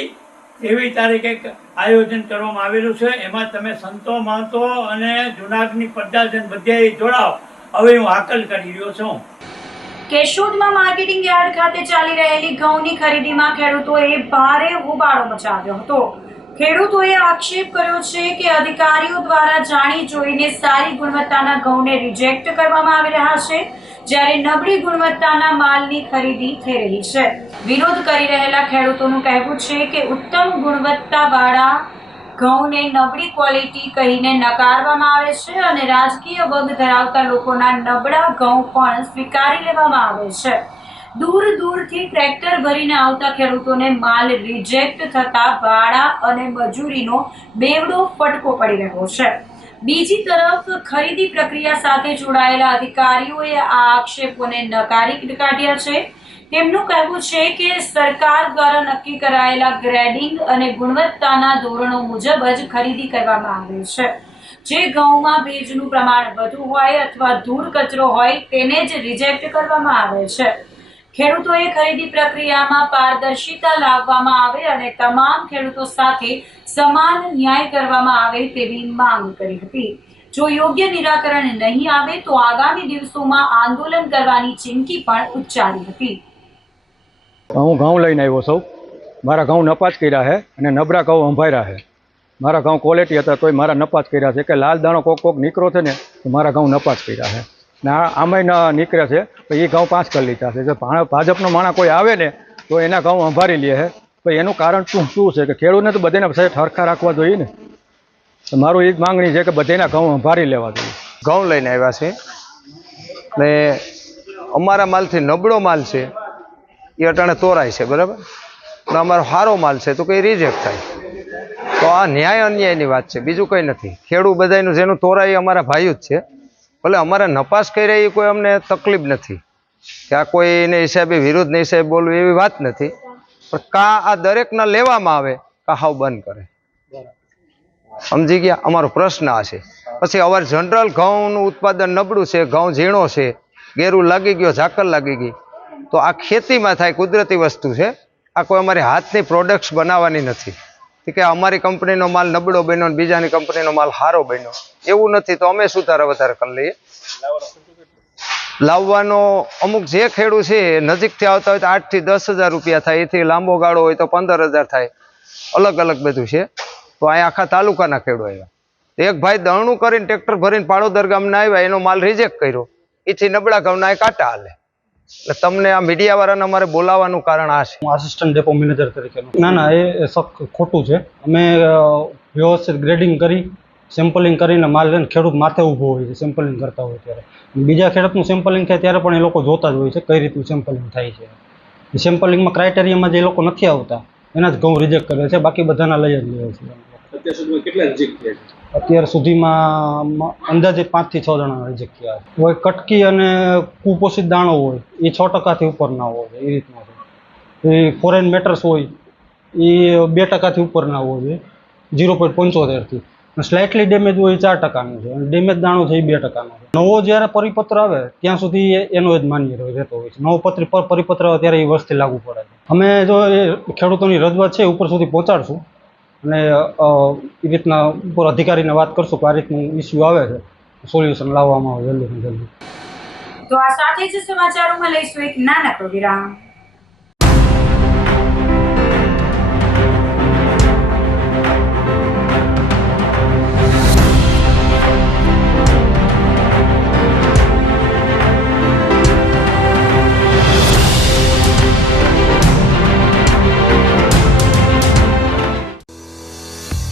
23 તારીખે આયોજન કરવામાં આવેલું છે. એમાં તમે સંતો મહંતો અને જુનાગઢની પ્રજાજન બધે જોડાઓ. હવે હું હાકલ કરી રહ્યો છું. કેશોદમાં માર્કેટિંગ યાર્ડ ખાતે ચાલી રહેલી ઘઉંની ખરીદીમાં ખેડૂતોએ ભારે હોબાળો મચાવ્યો હતો. ખેડૂતોએ આક્ષેપ કર્યો છે કે અધિકારીઓ દ્વારા જાણી જોઈને સારી ગુણવત્તાના ઘઉંને રિજેક્ટ કરવામાં આવી રહ્યા છે, જ્યારે નબળી ગુણવત્તાના માલની ખરીદી થઈ રહી છે. વિરોધ કરી રહેલા ખેડૂતોનું કહેવું છે કે ઉત્તમ ગુણવત્તાવાળા ઘઉંને નબળી ક્વોલિટી કહીને નકારવામાં આવે છે અને રાજકીય વગ ધરાવતા લોકોના નબળા ઘઉં પણ સ્વીકારી લેવામાં આવે છે. દૂર દૂરથી ટ્રેક્ટર ભરીને આવતા ખેડૂતોને માલ રિજેક્ટ થતા ભાડા અને મજૂરીનો બેવડો ફટકો પડી રહ્યો છે. બીજી તરફ ખરીદી પ્રક્રિયા સાથે જોડાયેલા અધિકારીઓએ આ આક્ષેપોને નકારી કાઢ્યા છે. તેમનું કહેવું છે કે સરકાર દ્વારા નક્કી કરાયેલા ગ્રેડિંગ અને ગુણવત્તાના ધોરણો મુજબ જ ખરીદી કરવામાં આવે છે. જે ઘઉંમાં ભેજનું પ્રમાણ વધુ હોય અથવા ધૂળ કચરો હોય તેને જ રિજેક્ટ કરવામાં આવે છે. ખેડૂતોએ ખરીદી પ્રક્રિયામાં પારદર્શિતા લાવવામાં આવે અને તમામ ખેડૂતો સાથે સમાન ન્યાય કરવામાં આવે તેવી માંગ કરી હતી. જો યોગ્ય નિરાકરણ નહીં આવે તો આગામી દિવસોમાં આંદોલન કરવાની ચીમકી પણ ઉચ્ચારી હતી. હું ઘઉં લઈને આવ્યો છું. મારા ઘઉં નપાસ કર્યા છે અને નબળા ઘઉં અંભાર્યા છે. મારા ઘઉં ક્વોલિટી હતા તોય મારા નપાસ કર્યા છે. કે લાલ દાણો કોક નીકળો છે ને તો મારા ઘઉં નપાસ કર્યા છે ને આમાંય નીકળે છે તો એ ઘઉં 5 કરી લીધા છે. જો ભાજપનો માણસ કોઈ આવે ને તો એના ઘઉં અંભારી લે છે. તો એનું કારણ શું છે કે ખેડૂતને તો બધાને સરખા રાખવા જોઈએ ને. મારું એ જ માંગણી છે કે બધાના ઘઉં અંભારી લેવા જોઈએ. ઘઉં લઈને આવ્યા છે ને અમારા માલથી નબળો માલ છે એ અટાણે તોરાય છે, બરાબર, અને અમારો સારો માલ છે તો કંઈ રિજેક્ટ થાય. તો આ ન્યાય અન્યાયની વાત છે, બીજું કંઈ નથી. ખેડૂત બધાનું જેનું તોરાય અમારા ભાઈઓ જ છે. ભલે અમારે નપાસ કર્યા એ કોઈ અમને તકલીફ નથી કે આ કોઈને હિસાબે વિરોધના હિસાબે બોલવું એવી વાત નથી. પણ આ દરેકના લેવામાં આવે હાવ બંધ કરે. સમજી ગયા? અમારો પ્રશ્ન આ છે. પછી અમારે જનરલ ઘઉંનું ઉત્પાદન નબળું છે, ઘઉં ઝીણો છે, ગેરું લાગી ગયો, ઝાકર લાગી ગઈ, તો આ ખેતીમાં થાય કુદરતી વસ્તુ છે. આ કોઈ અમારી હાથની પ્રોડક્ટ્સ બનાવવાની નથી. કે અમારી કંપનીનો માલ નબળો બન્યો ને બીજાની કંપનીનો માલ સારો બન્યો, એવું નથી. તો અમે સુધારા વધારે કરી લઈએ. લાવવાનો અમુક જે ખેડૂત છે નજીકથી આવતા હોય તો 8 થી 10,000 રૂપિયા થાય, એથી લાંબો ગાળો હોય તો 15,000 થાય, અલગ અલગ બધું છે. તો અહીંયા આખા તાલુકાના ખેડૂત આવ્યા. એક ભાઈ દરણું કરીને ટ્રેક્ટર ભરીને પાડોદર ગામના આવ્યા, એનો માલ રિજેક્ટ કર્યો, એથી નબળા ગામના કાંટા હાલે. એટલે તમને આ મીડિયા વાળાને અમારે બોલાવવાનું કારણ આ છે. હું આસિસ્ટન્ટ ડેપો મેનેજર તરીકેનો. ના એ ખોટું છે. અમે વ્યવસ્થિત ગ્રેડિંગ કરી સેમ્પલિંગ કરીને માલ લઈને ખેડૂત માથે ઊભો હોય છે સેમ્પલિંગ કરતા હોય ત્યારે. બીજા ખેડૂતનું સેમ્પલિંગ થાય ત્યારે પણ એ લોકો જોતા જ હોય છે કઈ રીતનું સેમ્પલિંગ થાય છે. સેમ્પલિંગમાં ક્રાઇટેરિયામાં જે લોકો નથી આવતા એના જ ઘઉં રિજેક્ટ કરે છે, બાકી બધાના લઈ જ લે છે. અત્યાર સુધીમાં કેટલા રિજેક્ટ થયા છે? અત્યાર સુધીમાં અંદાજે 5 થી 6 જણા રિજેક્ટ થયા છે. હોય કટકી અને કુપોષિત દાણો હોય એ 6% ઉપર ના હોય એ રીતના છે. એ ફોરેન મેટર્સ હોય એ 2% ઉપરના હોય છે, 0.75 થી. સ્લાઇટલી ડેમેજ હોય એ 4%નું છે અને ડેમેજ દાણો છે એ 2%નો છે. નવો જ્યારે પરિપત્ર આવે ત્યાં સુધી એનો જ માન્ય રહેતો હોય છે. નવો પરિપત્ર આવે ત્યારે એ વર્ષથી લાગુ પડે છે. અમે જો એ ખેડૂતોની રજૂઆત છે ઉપર સુધી પહોંચાડશું અને એ રીતના ઉપર અધિકારીને વાત કરશું કે આ રીતનું ઇસ્યુ આવે છે, સોલ્યુશન લાવવામાં આવે જલ્દીથી જલ્દી. તો આ સાથે જ સમાચારોમાં લઈશું એક નાનકડો વિરામ.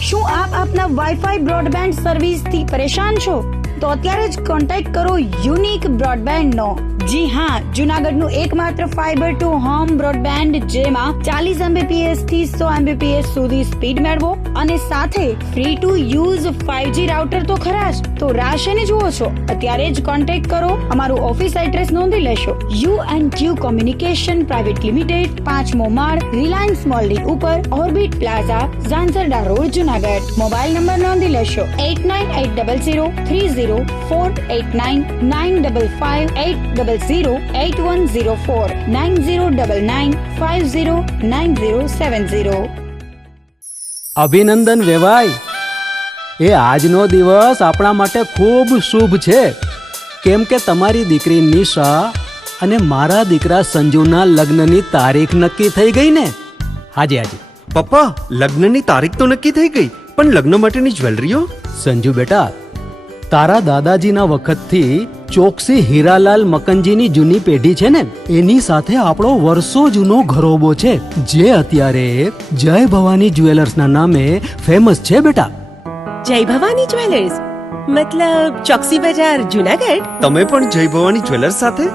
શું આપ આપના વાઈફાઈ બ્રોડબેન્ડ સર્વિસથી પરેશાન છો? તો અત્યારે જ કોન્ટેક્ટ કરો યુનિક બ્રોડબેન્ડ નો. જી હા, જુનાગઢનું એકમાત્ર ફાઈબર ટુ હોમ બ્રોડબેન્ડ જેમાં 40 Mbps થી 100 Mbps સુધી સ્પીડ મેળવો અને સાથે free to use 5G router તો ખરા જ. તો રાહ શેની જુઓ છો? અત્યારે જ કોન્ટેક્ટ કરો. અમારું ઓફિસ એડ્રેસ નોંધી લેશો. U&Q કોમ્યુનિકેશન પ્રાઇવેટ લિમિટેડ, 5મો માળ, રિલાયન્સ મોલની ઉપર, orbit plaza, Zanzarda road, Junagadh. Mobile number નોંધી લેશો 89803048995580808104 9099509070. અભિનંદન વેવાય. એ આજનો દિવસ આપણા માટે ખૂબ શુભ છે, કેમ કે તમારી દીકરી નિશા અને મારા દીકરા સંજુના લગ્નની તારીખ નક્કી થઈ ગઈ ને. હાજી હાજી પપ્પા, લગ્નની તારીખ તો નક્કી થઈ ગઈ, પણ લગ્ન માટેની જ્વેલરીઓ? સંજુ બેટા, તારા દાદાજીના વખતથી ચોકસી હીરાલાલ મકનજીની જૂની પેઢી છે ને, એની સાથે આપણો વર્ષો જૂનો ઘરોબો છે, જે અત્યારે જય ભવાની જ્વેલર્સના નામે ફેમસ છે બેટા. જય ભવાની જ્વેલર્સ મતલબ ચોકસી બજાર, જુનાગઢ? તમે પણ જય ભવાની જ્વેલર્સ સાથે?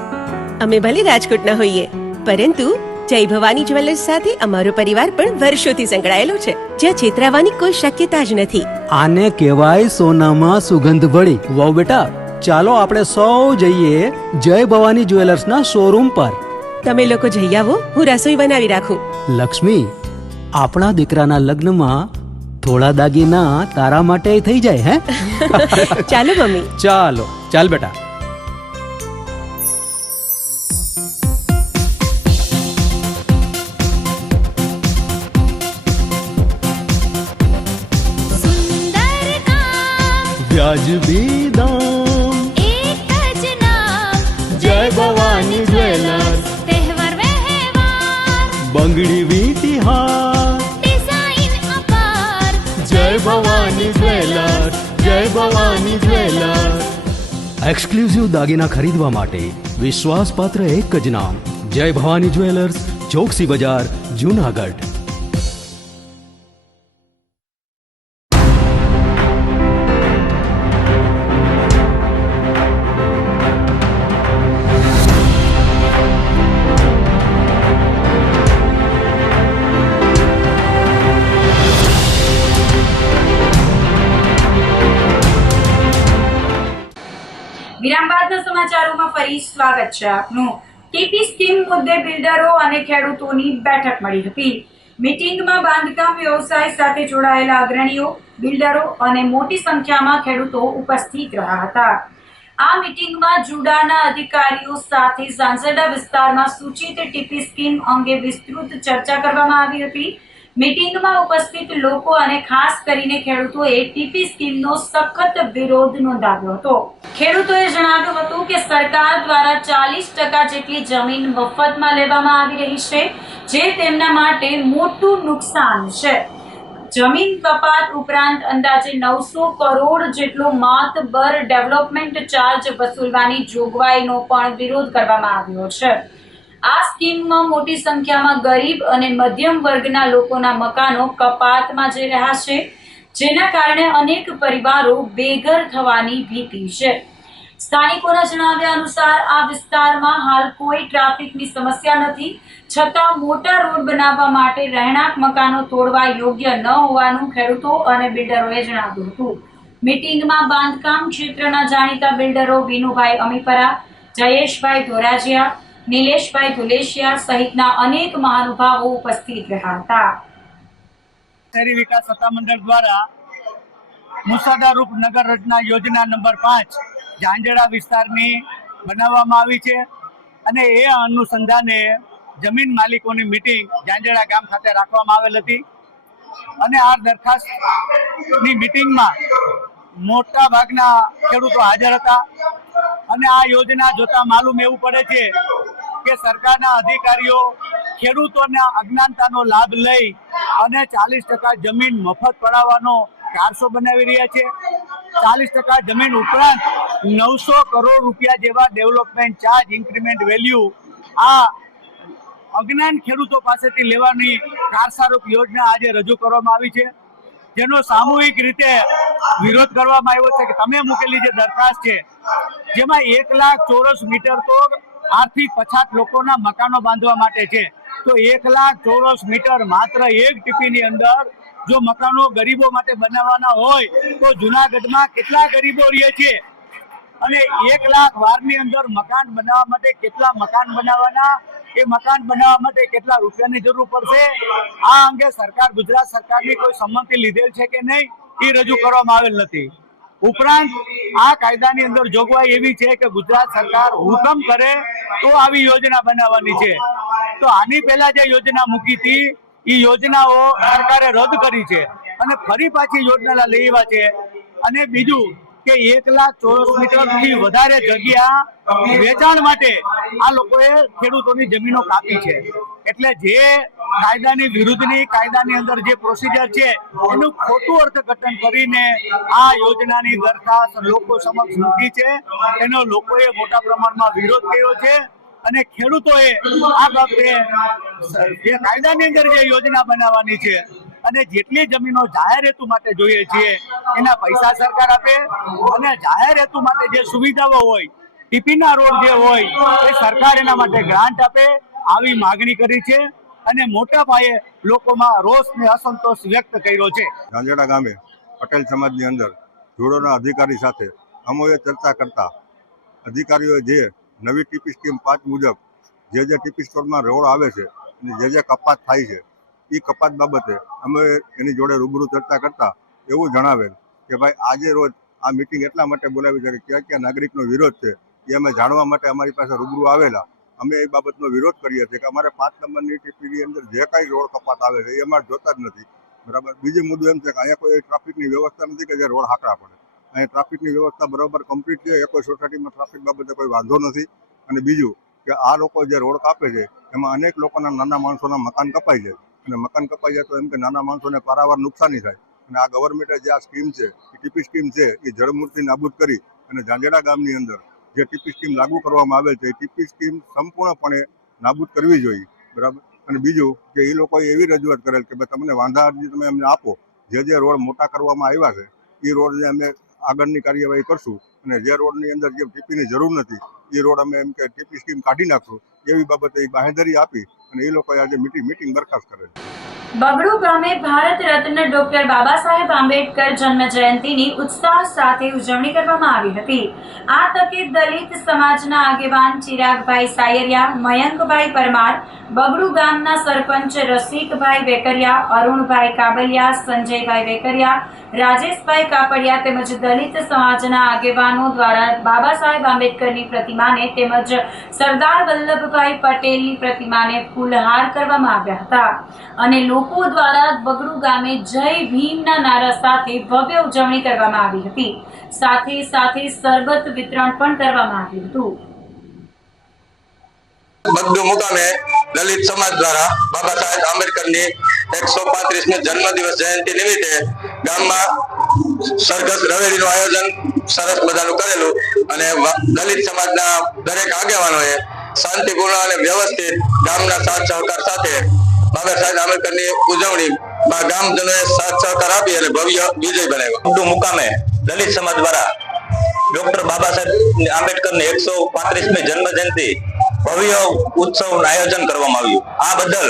અમે ભલે રાજકોટના હોઈએ, પરંતુ જય ભવાની જ્વેલર્સ સાથે અમારો પરિવાર પણ વર્ષોથી સંકળાયેલો છે, જ્યાં છેતરાવાની કોઈ શક્યતા જ નથી. આને કહેવાય સોનામાં સુગંધ ભળી. વાવ બેટા, ચાલો આપણે સૌ જઈએ જય ભવાની જ્વેલર્સના શોરૂમ પર. તમે લોકો જઈ આવો, હું રસોઈ બનાવી રાખું. લક્ષ્મી, આપણા દીકરાના લગ્નમાં થોડા દાગીના તારા માટે થઈ જાય. હે ચાલો મમ્મી. ચાલો ચાલ બેટા. વ્યાજબી દામ, एक જ नाम જય ભવાની જ્વેલર્સ. તહેવાર વ્યવહાર બંગડી વીટી હાર, ડિઝાઇન અપાર જય ભવાની જ્વેલર્સ, જય ભવાની જ્વેલર્સ. એક્સક્લુઝિવ દાગીના ખરીદવા માટે વિશ્વાસપાત્ર એક જ નામ, જય ભવાની જ્વેલર્સ, ચોકસી બજાર, જુનાગઢ. વિરામ બાદના સમાચારોમાં ફરી સ્વાગત છે આપનું. ટીપી સ્કીમ મુદ્દે બિલ્ડરો અને ખેડૂતોની બેઠક મળી હતી. મીટિંગમાં બાંધકામ વ્યવસાય સાથે જોડાયેલા અગ્રણીઓ, બિલ્ડરો અને મોટી સંખ્યામાં ખેડૂતો ઉપસ્થિત રહ્યા હતા. આ મીટિંગમાં જુડાના અધિકારીઓ સાથે ઝાંઝરડા વિસ્તારમાં સૂચિત ટીપી સ્કીમ અંગે વિસ્તૃત ચર્ચા કરવામાં આવી હતી. મીટિંગમાં ઉપસ્થિત લોકો અને ખાસ કરીને ખેડૂતોએ ટીપી સ્કીમનો સખત વિરોધ નોંધાવ્યો હતો. ખેડૂતોએ જણાવ્યું હતું કે સરકાર દ્વારા 40% જેટલી જમીન મફતમાં લેવામાં આવી રહી છે, જે તેમના માટે મોટું નુકસાન છે. જમીન કપાત ઉપરાંત અંદાજે 900 કરોડ જેટલો માતબર ડેવલપમેન્ટ ચાર્જ વસૂલવાની જોગવાઈનો પણ વિરોધ કરવામાં આવ્યો છે. આ સ્કીમમાં મોટી સંખ્યામાં ગરીબ અને મધ્યમ વર્ગના લોકોના મકાનો કપાતમાં જઈ રહ્યા છે, જેના કારણે અનેક પરિવારો બેઘર થવાની ભીતિ છે. સ્થાનિકોના જણાવ્યા અનુસાર આ વિસ્તારમાં હાલ કોઈ ટ્રાફિકની સમસ્યા નથી, છતાં મોટા રોડ બનાવવા માટે રહેણાંક મકાનો તોડવા યોગ્ય ન હોવાનું ખેડૂતો અને બિલ્ડરોએ જણાવ્યું હતું. મીટિંગમાં બાંધકામ ક્ષેત્રના જાણીતા બિલ્ડરો વિનુભાઈ અમીપરા, જયેશભાઈ ધોરાજીયા, નિલેશભાઈ ધુલેશિયા સહિતના અનેક મહાનુભાવો ઉપસ્થિત રહ્યા હતા. શહેરી વિકાસ સત્તામંડળ દ્વારા મુસાદારૂપ નગર રચના યોજના નંબર 5 ઝાંઝડા વિસ્તારની બનાવવામાં આવી છે અને એ અનુસંધાને જમીન માલિકોની મિટિંગ ઝાંઝડા ગામ ખાતે રાખવામાં આવેલ હતી અને આ દરખાસ્તની મિટિંગમાં મોટા ભાગના ખેડૂતો હાજર હતા અને આ યોજના જોતા માલુમ એવું પડે છે કે સરકારના અધિકારીઓ ખેડૂતોના અજ્ઞાનતાનો લાભ લઈ અને 40% જમીન મફત પડાવવાનો કારસો બનાવી રહ્યા છે. 40% જમીન ઉપરાંત 900 કરોડ રૂપિયા જેવા ડેવલપમેન્ટ ચાર્જ ઇન્ક્રીમેન્ટ વેલ્યુ આ અજ્ઞાન ખેડૂતો પાસેથી લેવાની કારસારૂપ યોજના આજે રજૂ કરવામાં આવી છે, જેનો સામૂહિક રીતે વિરોધ કરવામાં આવ્યો છે કે તમે મૂકેલી જે દરખાસ્ત છે જેમાં 1 લાખ ચોરસ મીટર તો આર્થિક પછાત લોકોના મકાનો બાંધવા માટે છે, તો 1 લાખ ચોરસ મીટર માત્ર એક ટીપીની અંદર જો મકાનો ગરીબો માટે બનાવવાના હોય તો જુનાગઢમાં કેટલા ગરીબો રહે છે અને 1 લાખ વારની અંદર મકાન બનાવવા માટે કેટલા મકાન બનાવવાના, એ મકાન બનાવવા માટે કેટલા રૂપિયાની જરૂર પડશે, આ અંગે સરકાર ગુજરાત સરકારની કોઈ સંમતિ લીધેલ છે કે નહીં એ રજૂ કરવામાં આવેલ નથી. ઉપરાંત આ કાયદાની અંદર જોગવાઈ એવી છે કે ગુજરાત સરકાર હુકમ કરે તો આવી યોજના બનાવવાની છે. તો આની પહેલા જે યોજના મૂકી હતી એ યોજનાઓ સરકારે રદ કરી છે અને ફરી પાછી યોજના લેવા છે. અને બીજું કે 1 લાખ ચોરસ મીટરથી વધારે જગ્યા વેચાણ માટે આ લોકોએ ખેડૂતોની જમીનો કાપી છે. એટલે જે કાયદાની વિરુદ્ધની કાયદાની અંદર જે પ્રોસિજર છે એનું ખોટું અર્થઘટન કરીને આ યોજનાની દરખાસ્ત લોકો સમક્ષ મૂકી છે. એનો લોકોએ મોટા પ્રમાણમાં વિરોધ કર્યો છે અને ખેડૂતોએ આ બાબતે જે કાયદાની અંદર જે યોજના બનાવવાની છે અને જેટલી જમીનો જાહેર હેતુ માટે જોઈએ છીએ એના પૈસા સરકાર આપે અને જાહેર હેતુ માટે જે સુવિધાઓ હોય, ટીપીના રોડ જે હોય એ સરકાર એના માટે ગ્રાન્ટ આપે, આવી માગણી કરી છે અને મોટા પાયે લોકોમાં રોષ ને અસંતોષ વ્યક્ત કર્યો છે. ઝાંઝડા ગામે પટેલ સમાજની અંદર જોડોના અધિકારી સાથે અમોએ ચર્ચા કરતા અધિકારીઓએ જે નવી ટીપી સ્કીમ 5 મુજબ જે ટીપી સ્ટોરમાં રોડ આવે છે અને જે કપાત થાય છે એ કપાત બાબતે અમે એની જોડે રૂબરૂ ચર્ચા કરતા એવું જણાવેલ કે ભાઈ આજે રોજ આ મિટિંગ એટલા માટે બોલાવી છે કે ક્યાં ક્યાં નાગરિકનો વિરોધ છે એ અમે જાણવા માટે અમારી પાસે રૂબરૂ આવેલા. અમે એ બાબતનો વિરોધ કરીએ છીએ કે અમારે 5 નંબરની ટીપીની અંદર જે કાંઈ રોડ કપાત આવે છે એ અમારે જોતા જ નથી. બરાબર. બીજો મુદ્દો એમ છે કે અહીંયા કોઈ ટ્રાફિકની વ્યવસ્થા નથી કે જે રોડ હાંકડા પડે. અહીંયા ટ્રાફિકની વ્યવસ્થા બરાબર કમ્પ્લીટ છે, એ કોઈ સોસાયટીમાં ટ્રાફિક બાબતે કોઈ વાંધો નથી. અને બીજું કે આ લોકો જે રોડ કાપે છે એમાં અનેક લોકોના નાના માણસોના મકાન કપાઈ જાય અને મકાન કપાઈ જાય તો એમ કે નાના માણસોને પારાવાર નુકસાની થાય. અને આ ગવર્મેન્ટે જે આ સ્કીમ છે એ ટીપી સ્કીમ છે એ જળમૂર્તિ નાબૂદ કરી અને ઝાંઝડા ગામની અંદર જે ટીપી સ્કીમ લાગુ કરવામાં આવેલ છે એ ટીપી સ્કીમ સંપૂર્ણપણે નાબૂદ કરવી જોઈએ. બરાબર. અને બીજું કે એ લોકોએ એવી રજૂઆત કરેલ કે ભાઈ તમને વાંધા અરજી તમે અમને આપો, જે રોડ મોટા કરવામાં આવ્યા છે એ રોડને અમે આગળની કાર્યવાહી કરશું અને જે રોડની અંદર જે ટીપીની જરૂર નથી એ રોડ અમે એમ કે ટીપી સ્કીમ કાઢી નાખશું એવી બાબતે બાંહેધરી આપી અને એ લોકોએ આજે મિટિંગ બરખાસ્ત કરેલ. બગડુ ગામે ભારત રત્ન ડોક્ટર બાબા સાહેબ આંબેડકર જન્મ જયંતિની ઉત્સાહ સાથે ઉજવણી કરવામાં આવી હતી. આ તકે દલિત સમાજના આગેવાન ચિરાગભાઈ સાયરિયા, મયંકભાઈ પરમાર, બગડુ ગામના સરપંચ રસિકભાઈ વેકરિયા, અરુણભાઈ કાબલિયા, સંજયભાઈ વેકરિયા, રાજેશભાઈ કાપડિયા તેમજ દલિત સમાજના આગેવાનો દ્વારા બાબા સાહેબ આંબેડકરની પ્રતિમાને તેમજ સરદાર વલ્લભભાઈ પટેલની પ્રતિમાને ફૂલહાર કરવામાં આવ્યા હતા અને લોકો લોકો દ્વારા બગડુ ગામે જય ભીમના નારા સાથે ભવ્ય ઉજવણી કરવામાં આવી હતી. સાથે સાથે શરબત વિતરણ પણ કરવામાં આવ્યું હતું. બગડુ મુકામે દલિત સમાજ દ્વારા બાબા સાહેબ આંબેડકરની 135મી જન્મદિવસ જયંતિ નિમિત્તે ગામમાં સરઘસ રવેડીનું આયોજન સરસ મજાનું કરેલું અને દલિત સમાજના દરેક આગેવાનોએ શાંતિપૂર્ણ અને વ્યવસ્થિત ગામના સાથ સહકાર સાથે બાબા સાહેબ આંબેડકરની ઉજવણીમાં ગામજનોએ સાથ સહકાર આપી અને ભવ્ય વિજય બનાવ્યો. બગડુ મુકામે દલિત સમાજ દ્વારા ડોક્ટર બાબા સાહેબ આંબેડકરની 135મી જન્મ જયંતિ ભવ્ય ઉત્સવનું આયોજન કરવામાં આવ્યું. આ બદલ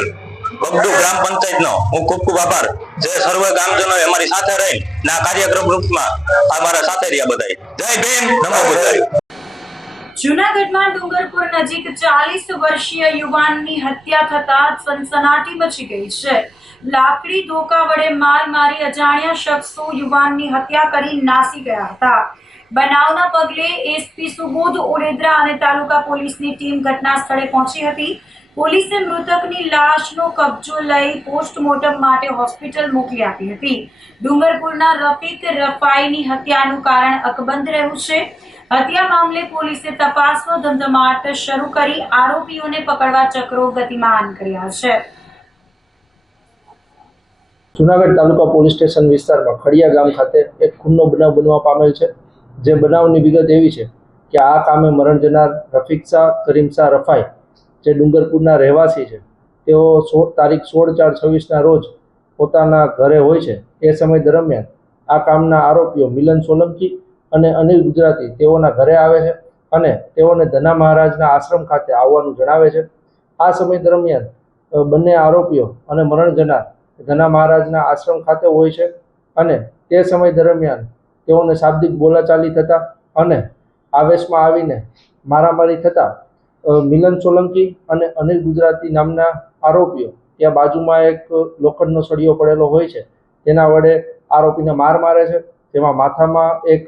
બગડુ ગ્રામ પંચાયતનો હું ખૂબ ખૂબ આભાર. જે સર્વ ગામજનોએ અમારી સાથે રહીને આ કાર્યક્રમ રૂપમાં અમારા સાથે રહ્યા. બધાય જય ભીમ, નમો બુદ્ધાય. જૂનાગઢમાં ડુંગરપુર નજીક 40 વર્ષીય યુવાનની હત્યા થતા સનસનાટી મચી ગઈ છે. લાકડી ધોકા વડે માર મારી અજાણ્યા શખ્સો યુવાનની હત્યા કરી નાસી ગયા હતા. બનાવના પગલે એસપી સુબોધ ઓડેદરા અને તાલુકા પોલીસની ટીમ ઘટના સ્થળે પહોંચી હતી. પોલીસે મૃતકની લાશનો કબજો લઈ પોસ્ટમોર્ટમ માટે હોસ્પિટલ મોકલી આપી હતી. ડુંગરપુરના રફીક રફાઈની હત્યાનું કારણ અકબંધ રહ્યું છે. હત્યા મામલે પોલીસે તપાસનો ધમધમાટ શરૂ કરી આરોપીઓને પકડવા ચક્રો ગતિમાન કર્યા છે. જૂનાગઢ તાલુકા પોલીસ સ્ટેશન વિસ્તારમાં ખડિયા ગામ ખાતે એક ખૂનનો બનાવ બનવા પામેલ છે. જે બનાવની વિગત એવી છે કે આ કામે મરણ જનાર રફીક શાહ કરીમ શાહ રફાઈ જે ડુંગરપુરના રહેવાસી છે, તેઓ તારીખ 16/4/26ના રોજ પોતાના ઘરે હોય છે. એ સમય દરમિયાન આ કામના આરોપીઓ મિલન સોલંકી અને અનિલ ગુજરાતી તેઓના ઘરે આવે છે અને તેઓને ધના મહારાજના આશ્રમ ખાતે આવવાનું જણાવે છે. આ સમય દરમિયાન બંને આરોપીઓ અને મરણ જનાર ધના મહારાજના આશ્રમ ખાતે હોય છે અને તે સમય દરમિયાન તેઓને શાબ્દિક બોલાચાલી થતા અને આવેશમાં આવીને મારામારી થતા મિલન સોલંકી અને અનિલ ગુજરાતી નામના આરોપીઓ ત્યાં બાજુમાં એક લોખંડનો સળિયો પડેલો હોય છે, તેના વડે આરોપીને માર મારે છે. તેમાં માથામાં એક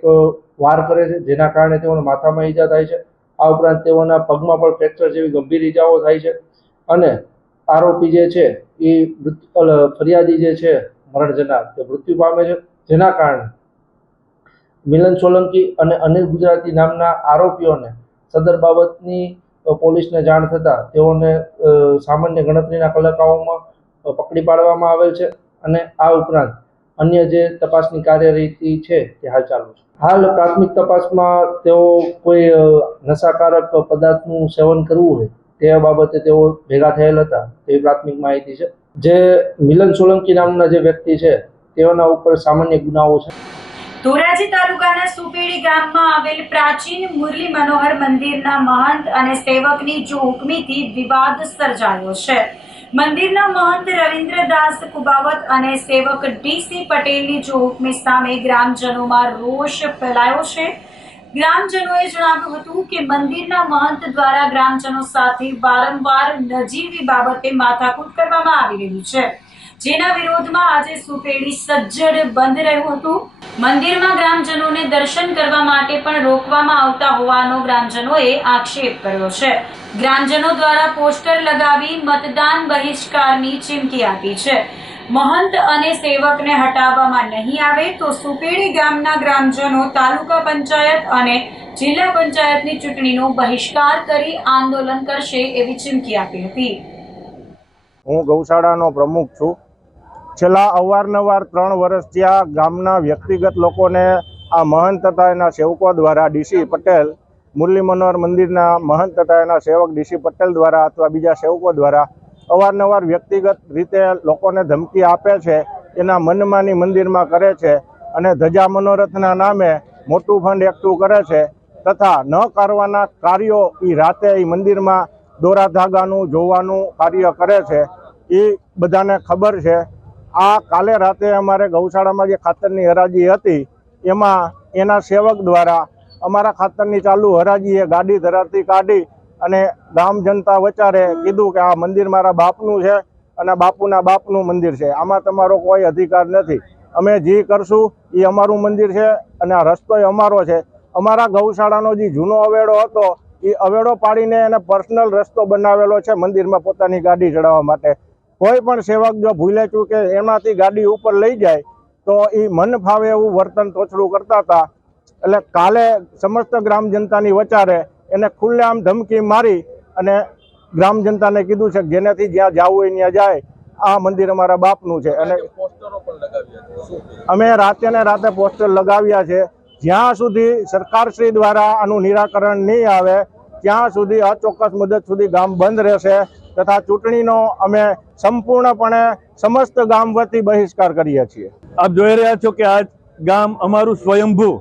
વાર કરે છે, જેના કારણે તેઓને માથામાં ઈજા થાય છે. આ ઉપરાંત તેઓના પગમાં પણ ફ્રેક્ચર જેવી ગંભીર ઈજાઓ થાય છે અને આરોપી જે છે એ ફરિયાદી જે છે મરણ જનાર તે મૃત્યુ પામે છે. જેના કારણે મિલન સોલંકી અને અનિલ ગુજરાતી નામના આરોપીઓને સદર બાબતની પોલીસને જાણ થતાં તેઓને સામાન્ય ગણતરીના કલાકોમાં પકડી પાડવામાં આવેલ છે અને આ ઉપરાંત અન્ય જે તપાસની કાર્યરીતિ છે તે હાલ ચાલુ છે. હાલ પ્રાથમિક તપાસમાં તેઓ કોઈ નશાકારક પદાર્થનું સેવન કરવું હોય તે બાબતે તેઓ ભેગા થયેલ હતા તેવી પ્રાથમિક માહિતી છે. જે મિલન સોલંકી નામના જે વ્યક્તિ છે તેઓના ઉપર સામાન્ય ગુનાઓ છે. ધોરાજી તાલુકાના સુપેડી ગામમાં આવેલ પ્રાચીન મુરલી મનોહર મંદિરના મહંત અને સેવકની જો હુકમીથી વિવાદ સર્જાયો છે. મંદિરના મહંત રવિન્દ્રદાસ કુબાવત અને સેવક ડીસી પટેલની જો હુકમી સામે ગ્રામજનોમાં રોષ ફેલાયો છે. ગ્રામજનોએ જણાવ્યું હતું કે મંદિરના મહંત દ્વારા ગ્રામજનો સાથે વારંવાર નજીવી બાબતે માથાકૂટ કરવામાં આવી રહી છે, જેના વિરોધમાં આજે સુપેડી સજ્જડ બંધ રહ્યું હતું. મંદિરમાં ગ્રામજનોને દર્શન કરવા માટે પણ રોકવામાં આવતા હોવાનો ગ્રામજનોએ આક્ષેપ કર્યો છે. ગ્રામજનો દ્વારા પોસ્ટર લગાવી મતદાન બહિષ્કારની ચીમકી આપી છે. મહંત અને સેવકને હટાવવામાં નહીં આવે તો સુપેડી ગામના ગ્રામજનો તાલુકા પંચાયત અને જિલ્લા પંચાયતની ચૂંટણીનો બહિષ્કાર કરી આંદોલન કરશે એવી ચીમકી આપી હતી. હું ગૌશાળાનો પ્રમુખ છું. છેલ્લા અવારનવાર 3 વર્ષથી આ ગામના વ્યક્તિગત લોકોને આ મહંત તથા એના સેવકો દ્વારા ડીસી પટેલ મુરલી મનોહર મંદિરના મહંત તથા એના સેવક ડીસી પટેલ દ્વારા અથવા બીજા સેવકો દ્વારા અવારનવાર વ્યક્તિગત રીતે લોકોને ધમકી આપે છે. એના મનમાની મંદિરમાં કરે છે અને ધજા મનોરથના નામે મોટું ફંડ એકઠું કરે છે તથા ન કરવાના કાર્યો એ રાતે એ મંદિરમાં દોરા ધાગાનું જોવાનું કાર્ય કરે છે. એ બધાને ખબર છે. આ કાલે રાતે અમારે ગૌશાળામાં જે ખાતરની હરાજી હતી એમાં એના સેવક દ્વારા અમારા ખાતરની ચાલુ હરાજીએ ગાડી ધરાથી કાઢી અને ગામ જનતા વચારે કીધું કે આ મંદિર મારા બાપનું છે અને બાપુના બાપનું મંદિર છે, આમાં તમારો કોઈ અધિકાર નથી. અમે જે કરશું એ અમારું મંદિર છે અને આ રસ્તો અમારો છે. અમારા ગૌશાળાનો જે જૂનો અવેડો હતો એ અવેડો પાડીને એને પર્સનલ રસ્તો બનાવેલો છે મંદિરમાં પોતાની ગાડી ચડાવવા માટે. કોઈ પણ સેવક જો ભૂલે ચૂકે એમાંથી ગાડી ઉપર લઈ જાય તો એ મન ફાવે એવું વર્તન તોછડું કરતા હતા. એટલે કાલે સમસ્ત ગ્રામ જનતાની વચારે એને ખુલ્લેઆમ ધમકી મારી અને ગ્રામ જનતાને કીધું છે કે જેનાથી જ્યાં જવું હોય ત્યાં જાય, આ મંદિર અમારા બાપનું છે. અને અમે રાતે ને રાતે પોસ્ટર લગાવ્યા છે. જ્યાં સુધી સરકારશ્રી દ્વારા આનું નિરાકરણ નહીં આવે ત્યાં સુધી અચોક્કસ મુદત સુધી ગામ બંધ રહેશે તથા ચૂંટણીનો અમે સંપૂર્ણપણે સમસ્ત ગામ વતી બહિષ્કાર કરીએ છીએ. આપ જોઈ રહ્યા છો કે આ ગામ અમારું સ્વયંભૂ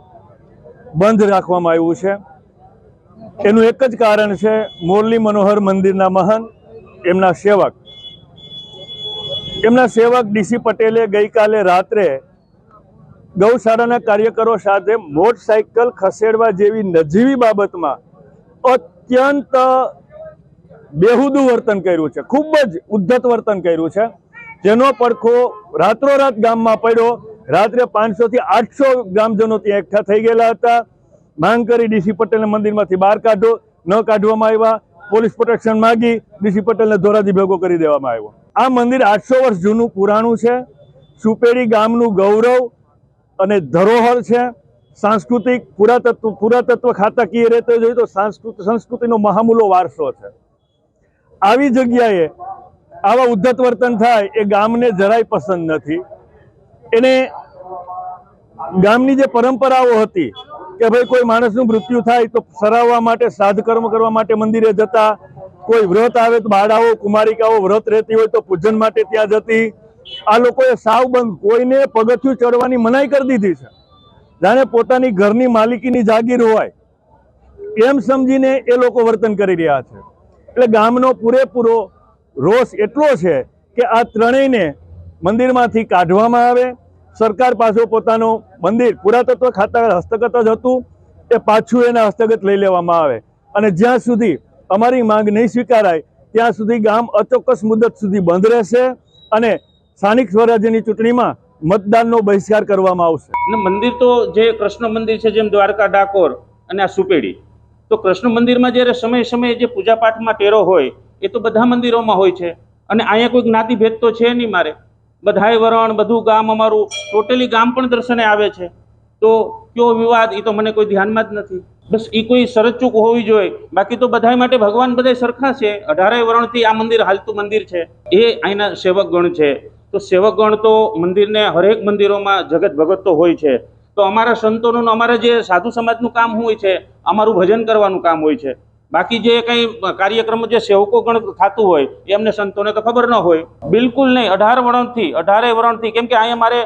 બંધ રાખવામાં આવ્યું છે. એનું એક જ કારણ છે, મોરલી મનોહર મંદિરના મહંત, એમના સેવક ડીસી પટેલે ગઈકાલે રાત્રે ગૌશાળાના કાર્યકરો સાથે મોટરસાઇકલ ખસેડવા જેવી નજીવી બાબતમાં અત્યંત બેહુદું વર્તન કર્યું છે, ખૂબ જ ઉદ્ધત વર્તન કર્યું છે, જેનો પડખો રાત્રોરાત ગામમાં પડ્યો. રાત્રે 500 થી 800 ગ્રામજનો ત્યાં એકઠા થઈ ગયેલા હતા. માંગ કરી ડીસી પટેલને મંદિરમાંથી બહાર કાઢો, ન કાઢવામાં આવ્યા. પોલીસ પ્રોટેક્શન માંગી ડીસી પટેલને ધોરાજી ભેગો કરી દેવામાં આવ્યો. આ મંદિર 800 વર્ષ જૂનું પુરાણું છે. સુપેડી ગામનું ગૌરવ અને ધરોહર છે. સાંસ્કૃતિક પુરાતત્વ ખાતાકીય રીતે જોઈએ તો સંસ્કૃતિનો મહામૂલો વારસો છે. આવી જગ્યાએ આવા ઉદ્ધત વર્તન થાય એ ગામને જરાય પસંદ નથી. એને ગામની જે પરંપરાઓ હતી કે ભાઈ કોઈ માણસનું મૃત્યુ થાય તો સરાવવા માટે, શ્રાદ્ધ કર્મ કરવા માટે મંદિરે જતા, કોઈ વ્રત આવે તો બાળાઓ કુમારિકાઓ વ્રત રહેતી હોય તો પૂજન માટે ત્યાં જતી. આ લોકોએ સાવ બંધ, કોઈને પગથિયું ચડવાની મનાઈ કરી દીધી છે. જાણે પોતાની ઘરની માલિકીની જાગીર હોય એમ સમજીને એ લોકો વર્તન કરી રહ્યા છે. એટલે ગામનો પૂરેપૂરો રોષ એટલો છે કે આ ત્રણેયને મંદિરમાંથી કાઢવામાં આવે. સરકાર પાસે પોતાનું મંદિર પુરાતત્વ ખાતા હસ્તગત જ હતું, એ પાછું એના હસ્તગત લઈ લેવામાં આવે. અને જ્યાં સુધી અમારી માંગ નહીં સ્વીકારાય ત્યાં સુધી ગામ અચોક્કસ મુદત સુધી બંધ રહેશે અને સ્થાનિક સ્વરાજ્યની ચૂંટણીમાં મતદાનનો બહિષ્કાર કરવામાં આવશે. મંદિર તો જે કૃષ્ણ મંદિર છે, જેમ દ્વારકા, ડાકોર અને આ સુપેડી, તો કૃષ્ણ મંદિરમાં જ્યારે સમયે સમયે જે પૂજાપાઠમાં ટેરો હોય એ તો બધા મંદિરોમાં હોય છે. અને અહીંયા કોઈ જ્ઞાતિ ભેદ તો છે નહીં. મારે બધાય વરણ, બધું ગામ અમારું ટોટલી ગામ પણ દર્શને આવે છે. તો કયો વિવાદ, એ તો મને કોઈ ધ્યાનમાં જ નથી. બસ એ કોઈ શરતચૂક હોવી જોઈએ. બાકી તો બધાય માટે ભગવાન બધા સરખા છે. 18 વર્ણથી આ મંદિર હાલતું મંદિર છે. એ અહીંના સેવકગણ છે. તો સેવકગણ તો મંદિરને હરેક મંદિરોમાં જગત ભગત તો હોય છે. તો અમારા સંતોનું, અમારા જે સાધુ સમાજનું કામ હોય છે, અમારું ભજન કરવાનું કામ હોય છે. બાકી જે કંઈ કાર્યક્રમ જે સેવકો ગણ થતું હોય એ અમને સંતોને તો ખબર ન હોય. બિલકુલ નહીં. 18 વર્ણથી, કેમ કે અહીંયા મારે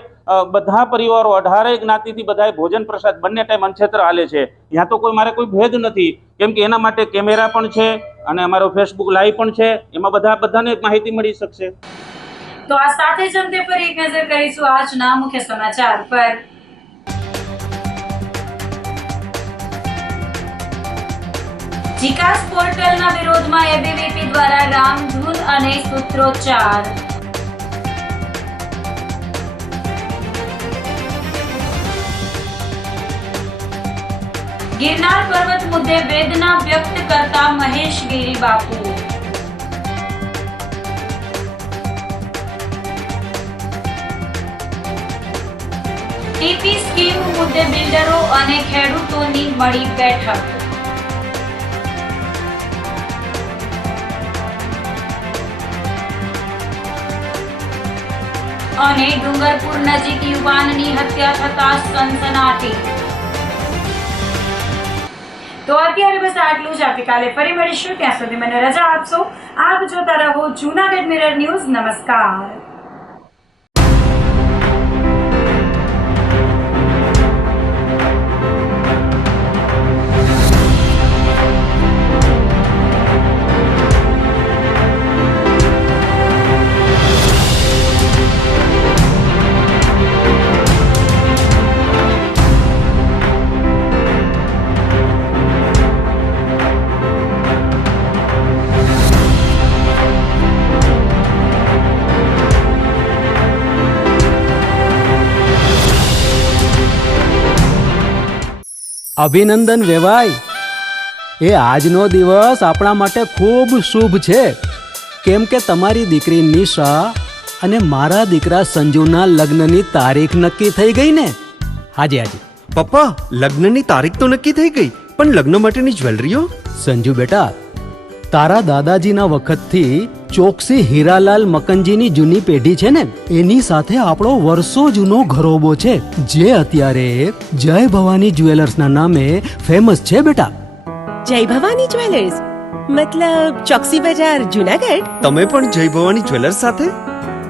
બધા પરિવારો 18 જ્ઞાતિથી બધા ભોજન પ્રસાદ બંને ટાઈમ અનક્ષેત્ર હાલે છે. ત્યાં તો કોઈ મારે કોઈ ભેદ નથી, કેમ કે એના માટે કેમેરા પણ છે અને અમારો ફેસબુક લાઈવ પણ છે. એમાં બધાને માહિતી મળી શકશે. તો આ સાથે જ અંતે પર એક નજર કરીશું આજના મુખ્ય સમાચાર પર. જીકાસ પોર્ટલના વિરોધમાં એબીવીપી દ્વારા રામધૂન અને સૂત્રોચ્ચાર. ગિરનાર પર્વત મુદ્દે વેદના વ્યક્ત કરતા મહેશ ગીરી બાપુ. ટીપી સ્કીમ મુદ્દે બિલ્ડરો અને ખેડૂતોની મળી બેઠક. અને ડુંગરપુર નજીક યુવાનની હત્યા થતા સનસનાટી. તો અત્યારે બસ આટલું જ. આવતીકાલે ફરી મળીશું. ત્યાં સુધી મને રજા આપશો. આપ જોતા રહો જૂનાગઢ મિરર ન્યૂઝ. નમસ્કાર. અભિનંદન વેવાય. એ આજનો દિવસ આપણા માટે ખૂબ શુભ છે. કેમ કે તમારી દીકરી નિશા અને મારા દીકરા સંજુના લગ્નની તારીખ નક્કી થઈ ગઈ ને. હાજી હાજી. પપ્પા, લગ્નની તારીખ તો નક્કી થઈ ગઈ, પણ લગ્ન માટેની જ્વેલરીઓ? સંજુ બેટા, તારા દાદાજીના વખતથી ચોકસી હીરાલાલ મકનજીની જૂની પેઢી છે ને, એની સાથે આપણો વર્ષો જૂનો ઘરોબો છે, જે અત્યારે જય ભવાની જ્વેલર્સના નામે ફેમસ છે બેટા. જય ભવાની જ્વેલર્સ મતલબ ચોકસી બજાર જુનાગઢ? તમે પણ જય ભવાની જ્વેલર્સ સાથે?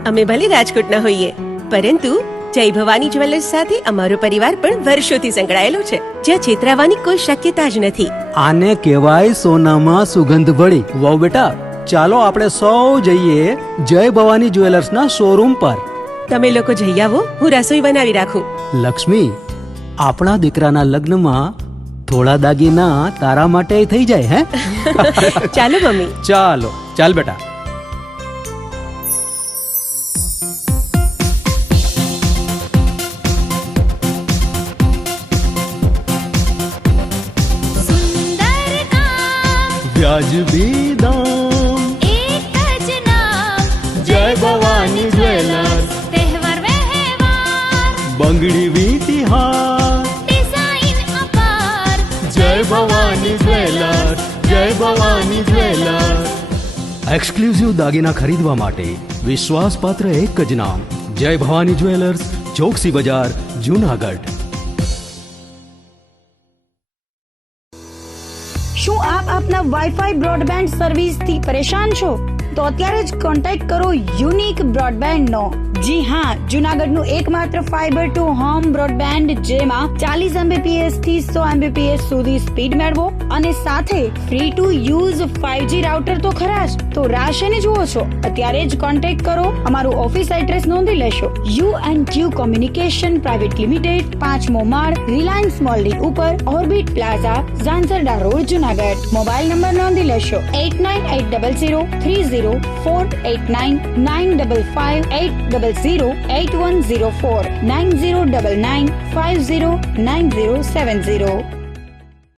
અમે ભલે રાજકોટના હોઈએ, પરંતુ જય ભવાની જ્વેલર્સ સાથે અમારો પરિવાર પણ વર્ષોથી સંકળાયેલો છે, જ્યાં છેતરાવાની કોઈ શક્યતા જ નથી. આને કહેવાય સોનામાં સુગંધ ભળી. વાવ બેટા, ચાલો આપણે સૌ જઈએ જય ભવાની જ્વેલર્સના શોરૂમ પર. તમે લોકો જઈ આવો, હું રસોઈ બનાવી રાખું. લક્ષ્મી, આપણા દીકરાના લગ્નમાં થોડા દાગીના તારા માટે થઈ જાય. હે ચાલો મમ્મી. ચાલો ચાલ બેટા. વ્યાજબી દામ, एक જ नाम જય ભવાની જ્વેલર્સ. તહેવાર વ્યવહાર બંગડી વીટી હાર, ડિઝાઇન અપાર જય ભવાની જ્વેલર્સ, જય ભવાની જ્વેલર્સ. એક્સક્લુઝિવ દાગીના ખરીદવા માટે વિશ્વાસપાત્ર એક જ નામ, જય ભવાની જ્વેલર્સ, ચોકસી બજાર, જૂનાગઢ. શું આપ આપના વાઈફાઈ બ્રોડબેન્ડ સર્વિસથી પરેશાન છો? તો અત્યારે જ કોન્ટેક્ટ કરો યુનિક બ્રોડબેન્ડ નો. જી હા, જુનાગઢનું એકમાત્ર ફાઈબર ટુ હોમ બ્રોડબેન્ડ, જેમાં 40 Mbps થી 100 Mbps સુધી સ્પીડ મેળવો અને સાથે free to use 5G router તો ખરા જ. તો રાહ શેની જુઓ છો? અત્યારે જ કોન્ટેક્ટ કરો. અમારું ઓફિસ એડ્રેસ નોંધી લેશો. U&Q કોમ્યુનિકેશન પ્રાઇવેટ લિમિટેડ, 5મો માળ, રિલાયન્સ મોલની ઉપર, orbit plaza, Zanzarda road, Junagadh. Mobile number નોંધી લેશો 8980030489 95580081004 9099509070.